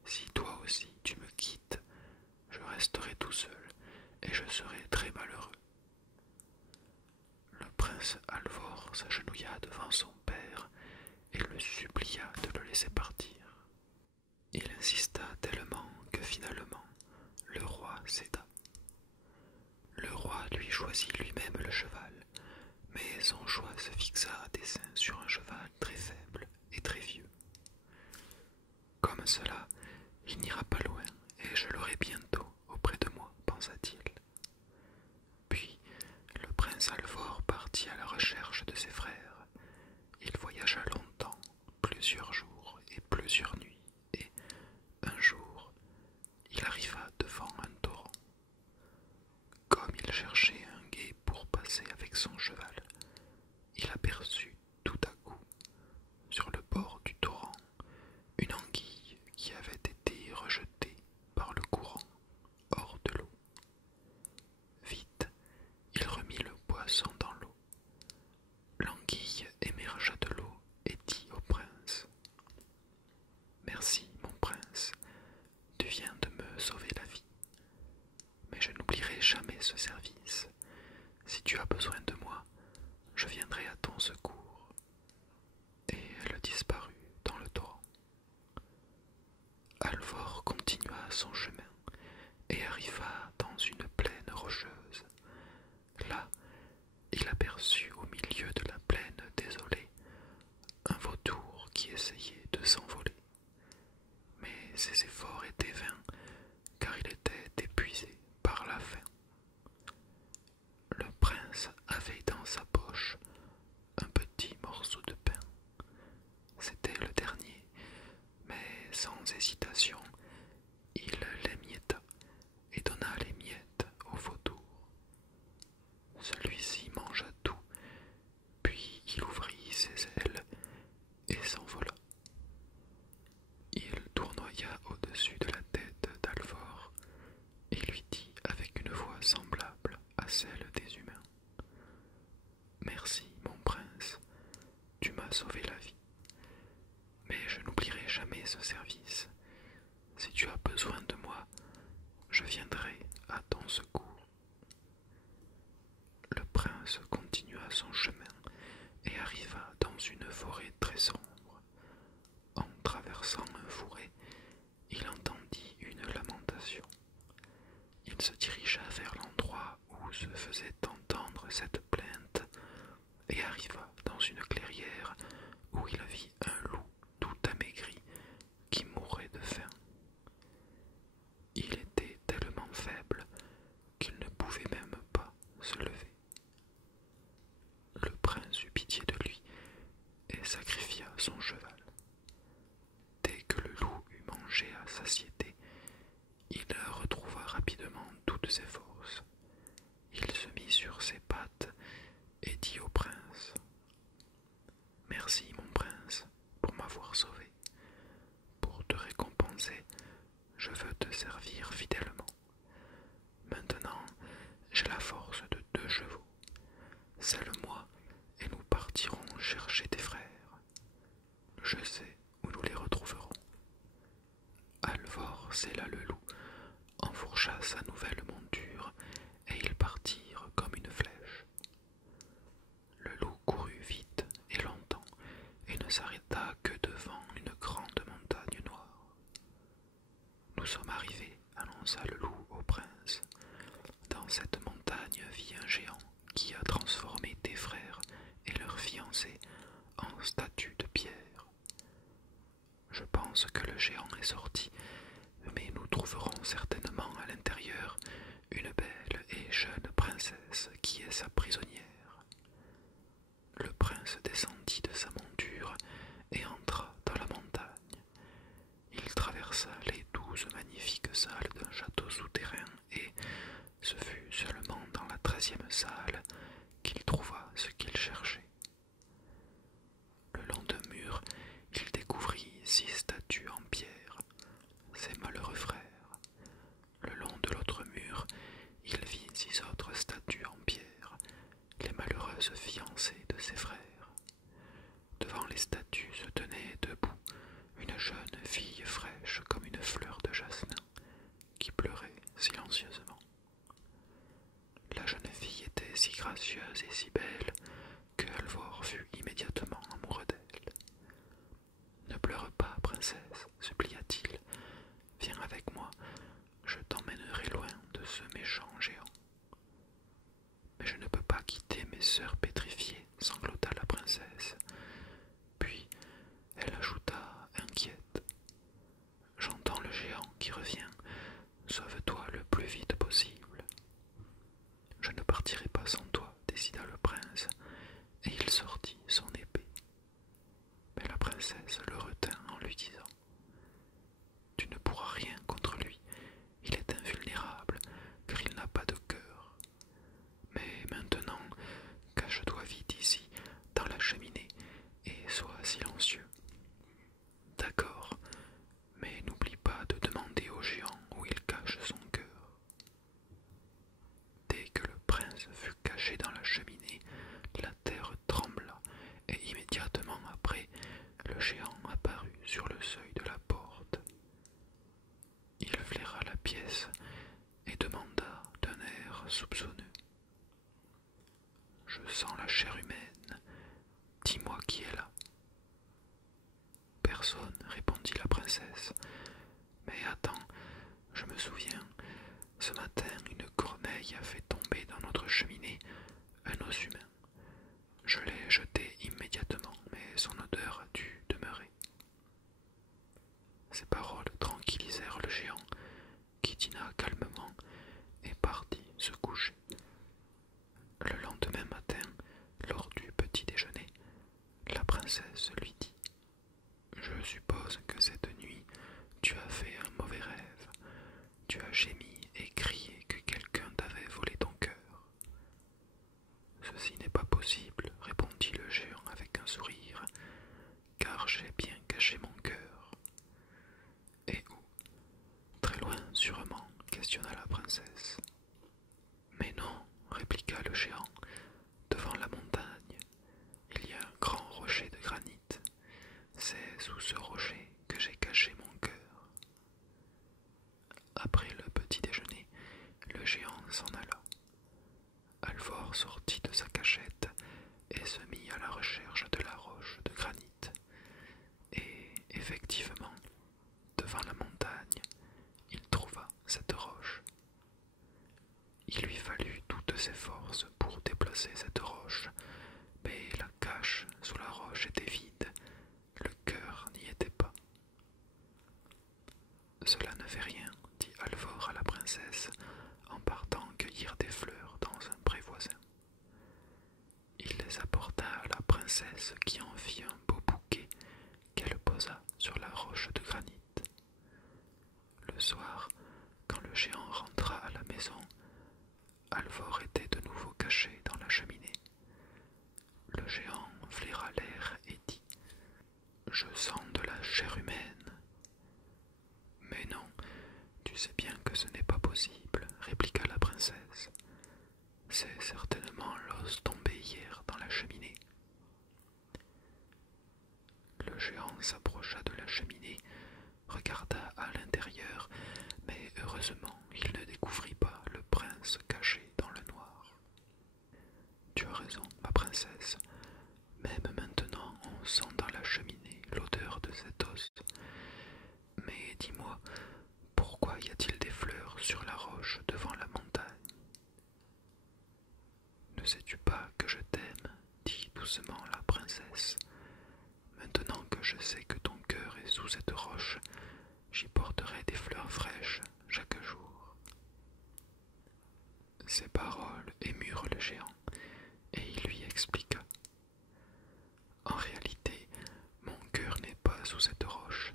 Si toi aussi tu me quittes, je resterai tout seul et je serai très malheureux. » Le prince Alvor s'agenouilla devant son père et le supplia de le laisser partir. Il insista tellement que finalement le roi céda. Le roi lui choisit lui-même le cheval, mais son choix se fixa à dessein sur un cheval très faible et très vieux. Comme cela, il n'ira pas loin et je l'aurai bientôt auprès de moi, pensa-t-il. Puis le prince Alvor partit à la recherche de ses frères. Il voyagea longtemps, plusieurs jours et plusieurs nuits, et un jour, il arriva devant un torrent. Comme il cherchait un gué pour passer avec son cheval, il aperçut tout à coup, sur le bord du torrent, une anguille qui avait été rejetée par le courant hors de l'eau. Vite, il remit le poisson dans l'eau. L'anguille émergea de l'eau et dit au prince : « Merci, mon prince, tu viens de me sauver la vie. Mais je n'oublierai jamais ce service. Si tu as besoin de moi, je viendrai à ton secours. » Et elle disparut dans le torrent. Alvor continua son chemin et arriva dans une plaine rocheuse. Là, il aperçut au milieu de la plaine désolée un vautour qui essayait de s'envoler. Mais ses efforts étaient vains, car il était épuisé par la faim. Le prince avait dans sa poche un petit morceau de pain. C'était le dernier, mais sans hésitation, il l'émietta et donna les miettes au vautour. Celui-ci mangea tout, puis il ouvrit ses ailes et s'envola. Il tournoya au-dessus de la tête d'Alvor et lui dit avec une voix semblable à celle des humains : « Merci, mon prince, tu m'as sauvé la vie. Mais je n'oublierai jamais ce service. Si tu as besoin de moi, je viendrai à ton secours. » Le prince continua son chemin et arriva dans une forêt très sombre. En traversant un fourré, il entendit une lamentation. Il se dirigea vers l'endroit où se faisait entendre cette plainte et arriva dans une clairière où il vit un loup tout amaigri qui mourait de faim. Il était tellement faible qu'il ne pouvait même pas se lever. Le prince eut pitié de lui et sacrifia son cheval. Dès que le loup eut mangé à satiété, il retrouva rapidement toutes ses forces. Il se mit sur ses pattes et dit au prince : « Merci, mon prince, pour m'avoir sauvé. Pour te récompenser, je veux te servir fidèlement. Maintenant, j'ai la force de chevaux. Selle-moi et nous partirons chercher tes frères. Je sais où nous les retrouverons. Alvor sella le loup, enfourcha sa nouvelle monture, et ils partirent comme une flèche. Le loup courut vite et longtemps, et ne s'arrêta que devant une grande montagne noire. Nous sommes arrivés, annonça le loup au prince. Dans cette montagne vit un géant qui a transformé tes frères et leurs fiancés en statues de pierre. Je pense que le géant est sorti, mais nous trouverons certainement à l'intérieur une belle et jeune princesse qui est sa prisonnière. Le prince descendit de sa monture et entra dans la montagne. Il traversa les 12 magnifiques salles d'un château souterrain et ce fut seulement dans la 13e salle qu'il trouva ce qu'il cherchait. Le long d'un mur, il découvrit 6 statues en pierre, ses malheureux frères. Le long de l'autre mur, il vit 6 autres statues en pierre, les malheureuses fiancées de ses frères. Devant les statues se tenait debout une jeune fille fraîche comme une fleur de jasmin, qui pleurait silencieusement. La jeune fille était si gracieuse et si belle que Alvor fut immédiatement amoureux d'elle. « Ne pleure pas, princesse, supplia-t-il. Viens avec moi, je t'emmènerai loin de ce méchant géant. » « Mais je ne peux pas quitter mes sœurs pétrifiées, sanglota la princesse. Puis elle ajouta, inquiète. « J'entends le géant qui revient. Sauve-toi le plus vite possible. »« Je ne partirai pas sans toi, décida le prince, et il sortit son épée. Mais la princesse le retint en lui disant « Tu ne pourras rien contre lui, il est invulnérable, car il n'a pas de cœur. Mais maintenant, cache-toi vite ici, dans la cheminée, et sois silencieux. » « D'accord, mais n'oublie pas de demander au géant où il cache son cœur. » Dès que le prince fut caché dans la cheminée, la terre trembla, et immédiatement après, le géant apparut sur le seuil de la porte. Il flaira la pièce et demanda d'un air soupçonneux. « Je sens la chair humaine, dis-moi qui est là. » « Personne, répondit la princesse. Mais attends, je me souviens, ce matin une corneille a fait tomber dans notre cheminée un os humain. Je l'ai jeté immédiatement, mais son odeur a dû demeurer. » Ces paroles tranquillisèrent le géant, qui dîna calmement et partit se coucher. Le lendemain matin, lors du petit déjeuner, la princesse lui dit « Je suppose que cette nuit, tu as fait un mauvais rêve. Tu as gémi et crié que quelqu'un t'avait volé ton cœur. »« Ceci n'est pas possible, répondit le géant avec un sourire, car j'ai bien caché mon cœur. »« Et où ? Très loin, sûrement, questionna la princesse. »« Mais non, répliqua le géant, devant la montagne, il y a un grand rocher de granit. C'est sous ce rocher que j'ai caché mon cœur. » Après le petit déjeuner, le géant s'en alla. Alvor sortit de sa cachette et se mit à la recherche de la roche de granit. Et effectivement, devant la montagne, il trouva cette roche. Il lui fallut toutes ses forces pour déplacer cette roche, mais la cache sous la roche était vide, le cœur n'y était pas. « Cela ne fait rien, dit Alvor à la princesse, en partant cueillir des fleurs dans un pré voisin. Il les apporta à la princesse qui en fit un beau bouquet qu'elle posa sur la roche de granit. Le soir, quand le géant rentra à la maison, Alvor était de nouveau caché dans la cheminée. Le géant flaira l'air et dit « Je sens de la chair humaine. »« Mais non, tu sais bien que ce n'est pas possible, répliqua la princesse. C'est certainement l'os tombé hier dans la cheminée. Le géant s'approcha de la cheminée, regarda à l'intérieur, mais heureusement il ne découvrit pas le prince caché dans le noir. Tu as raison, ma princesse. Même maintenant on sent dans la cheminée l'odeur de cet os. Mais dis-moi, pourquoi y a-t-il des fleurs sur la roche devant la montagne? Ne sais-tu pas que je t'aime, dit doucement la princesse. Maintenant que je sais que ton cœur est sous cette roche, j'y porterai des fleurs fraîches chaque jour. Ces paroles émurent le géant, et il lui expliqua. En réalité, mon cœur n'est pas sous cette roche.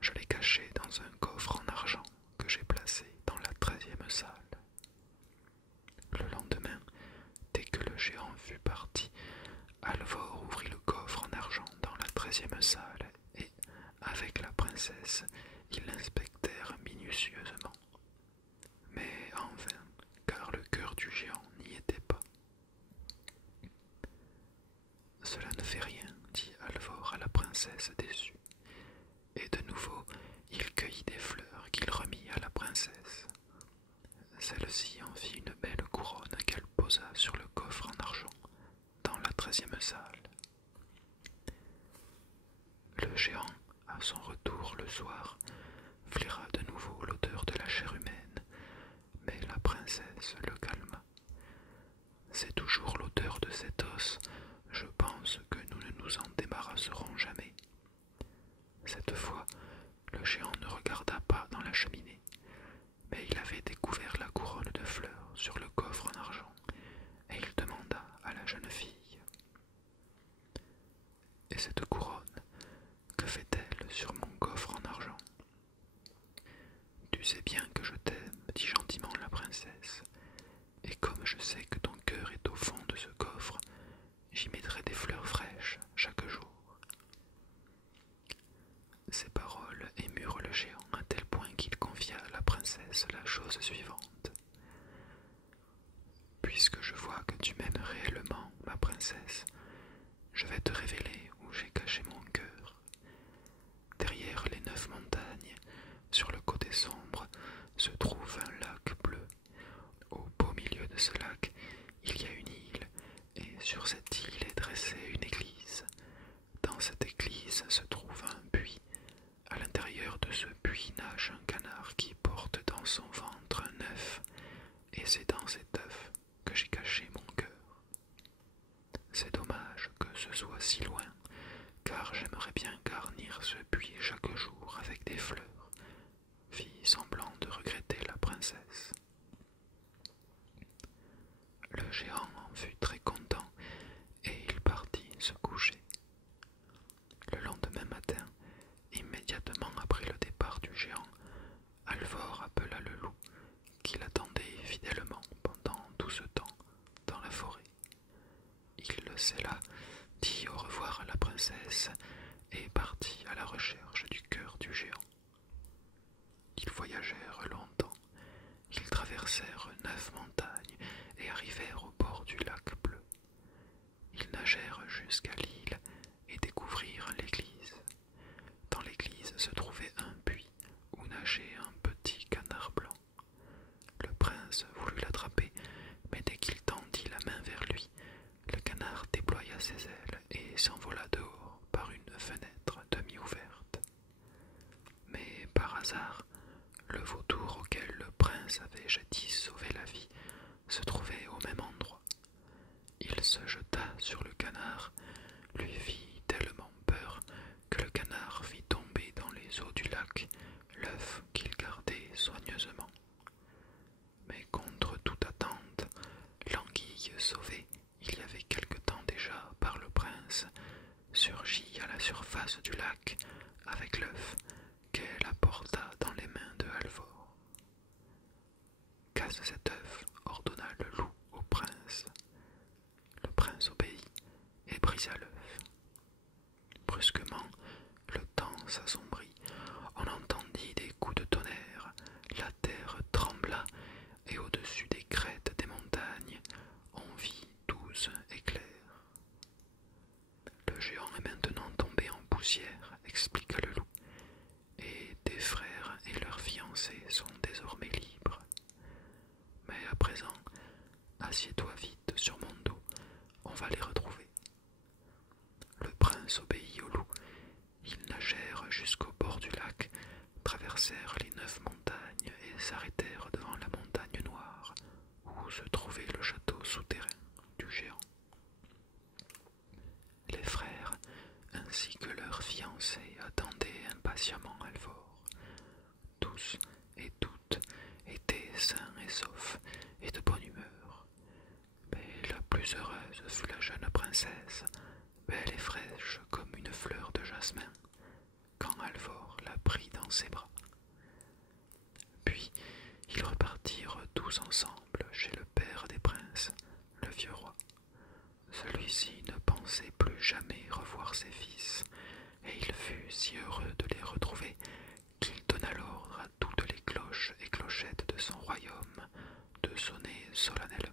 Je l'ai caché dans un coffre en argent que j'ai placé dans la 13e salle. Le lendemain, dès que le géant fut parti, Alvor ouvrit le coffre en argent dans la 13e salle et, avec la princesse, ils l'inspectèrent minutieusement. Mais en vain, car le cœur du géant n'y était pas. Cela ne fait rien, dit Alvor à la princesse déçue. Et de nouveau, il cueillit des fleurs qu'il remit à la princesse. Celle-ci en fit une belle couronne qu'elle posa sur le coffre en argent, dans la 13e salle. Le géant, à son retour le soir, flaira de nouveau l'odeur de la chair humaine, mais la princesse le calma. C'est toujours l'odeur de cet os, je pense que nous ne nous en débarrasserons jamais. Cette fois, le géant ne regarda pas dans la cheminée, mais il avait découvert la couronne de fleurs sur le coffre en argent, et il demanda à la jeune fille. « Et cette couronne, que fait-elle sur mon coffre en argent ?»« Tu sais bien que je t'aime, dit gentiment la princesse, et comme je sais que ton cœur est au fond de ce coffre, j'y mettrai des fleurs fraîches chaque jour. » Ces paroles émurent le géant à tel point qu'il confia à la princesse la chose suivante. « Puisque je vois que tu m'aimes réellement, ma princesse, je vais te révéler où j'ai caché mon cœur. Derrière les 9 montagnes, sur le côté sombre, se trouve un lac bleu. Au beau milieu de ce lac, il y a une île, et sur cette île est dressée une église. Dans cette église se trouve un puits. À l'intérieur de ce puits nage un canard qui porte dans son ventre un œuf, et c'est dans cet œuf que j'ai caché mon cœur. C'est dommage que ce soit si loin, car j'aimerais bien garnir ce puits chaque jour avec des fleurs, fit semblant de regretter la princesse. Le géant en fut très content, et il partit se coucher. Le lendemain matin, immédiatement après le départ du géant, Alvor appela le loup, qui l'attendait fidèlement pendant tout ce temps dans la forêt. Il le scella, dit au revoir à la princesse et partit à la recherche du cœur du géant. Ils voyagèrent longtemps, ils traversèrent 9 montagnes et arrivèrent au bord du lac bleu. Ils nagèrent jusqu'à l'île et découvrirent l'église. Dans l'église se trouvait un puits où nageait un petit canard blanc. Le prince voulut l'attraper, mais dès qu'il tendit la main vers lui, le canard déploya ses ailes et s'envola dehors par une fenêtre demi-ouverte. Mais par hasard, le vautour auquel le prince avait jadis sauvé la vie se trouvait au même endroit. Il se jeta sur le canard, lui fit tellement peur que le canard fit tomber dans les eaux du lac l'œuf qu'il gardait soigneusement. Mais contre toute attente, l'anguille sauvée, il y avait quelque temps déjà par le prince, surgit à la surface du lac avec l'œuf qu'elle apporta dans les mains de Alvor. « Casse cet œuf, ordonna le loup au prince. Le prince obéit et brisa l'œuf. Brusquement, le temps s'assombrit, on entendit des coups de tonnerre, la terre trembla, et au-dessus des crêtes des montagnes, s'arrêtèrent devant la montagne noire où se trouvait le château souterrain du géant. Les frères, ainsi que leurs fiancés, attendaient impatiemment Alvor. Tous et toutes étaient sains et saufs et de bonne humeur. Mais la plus heureuse fut la jeune princesse, belle et fraîche comme une fleur de jasmin, quand Alvor la prit dans ses bras. Puis ils repartirent tous ensemble chez le père des princes, le vieux roi. Celui-ci ne pensait plus jamais revoir ses fils, et il fut si heureux de les retrouver qu'il donna l'ordre à toutes les cloches et clochettes de son royaume de sonner solennellement.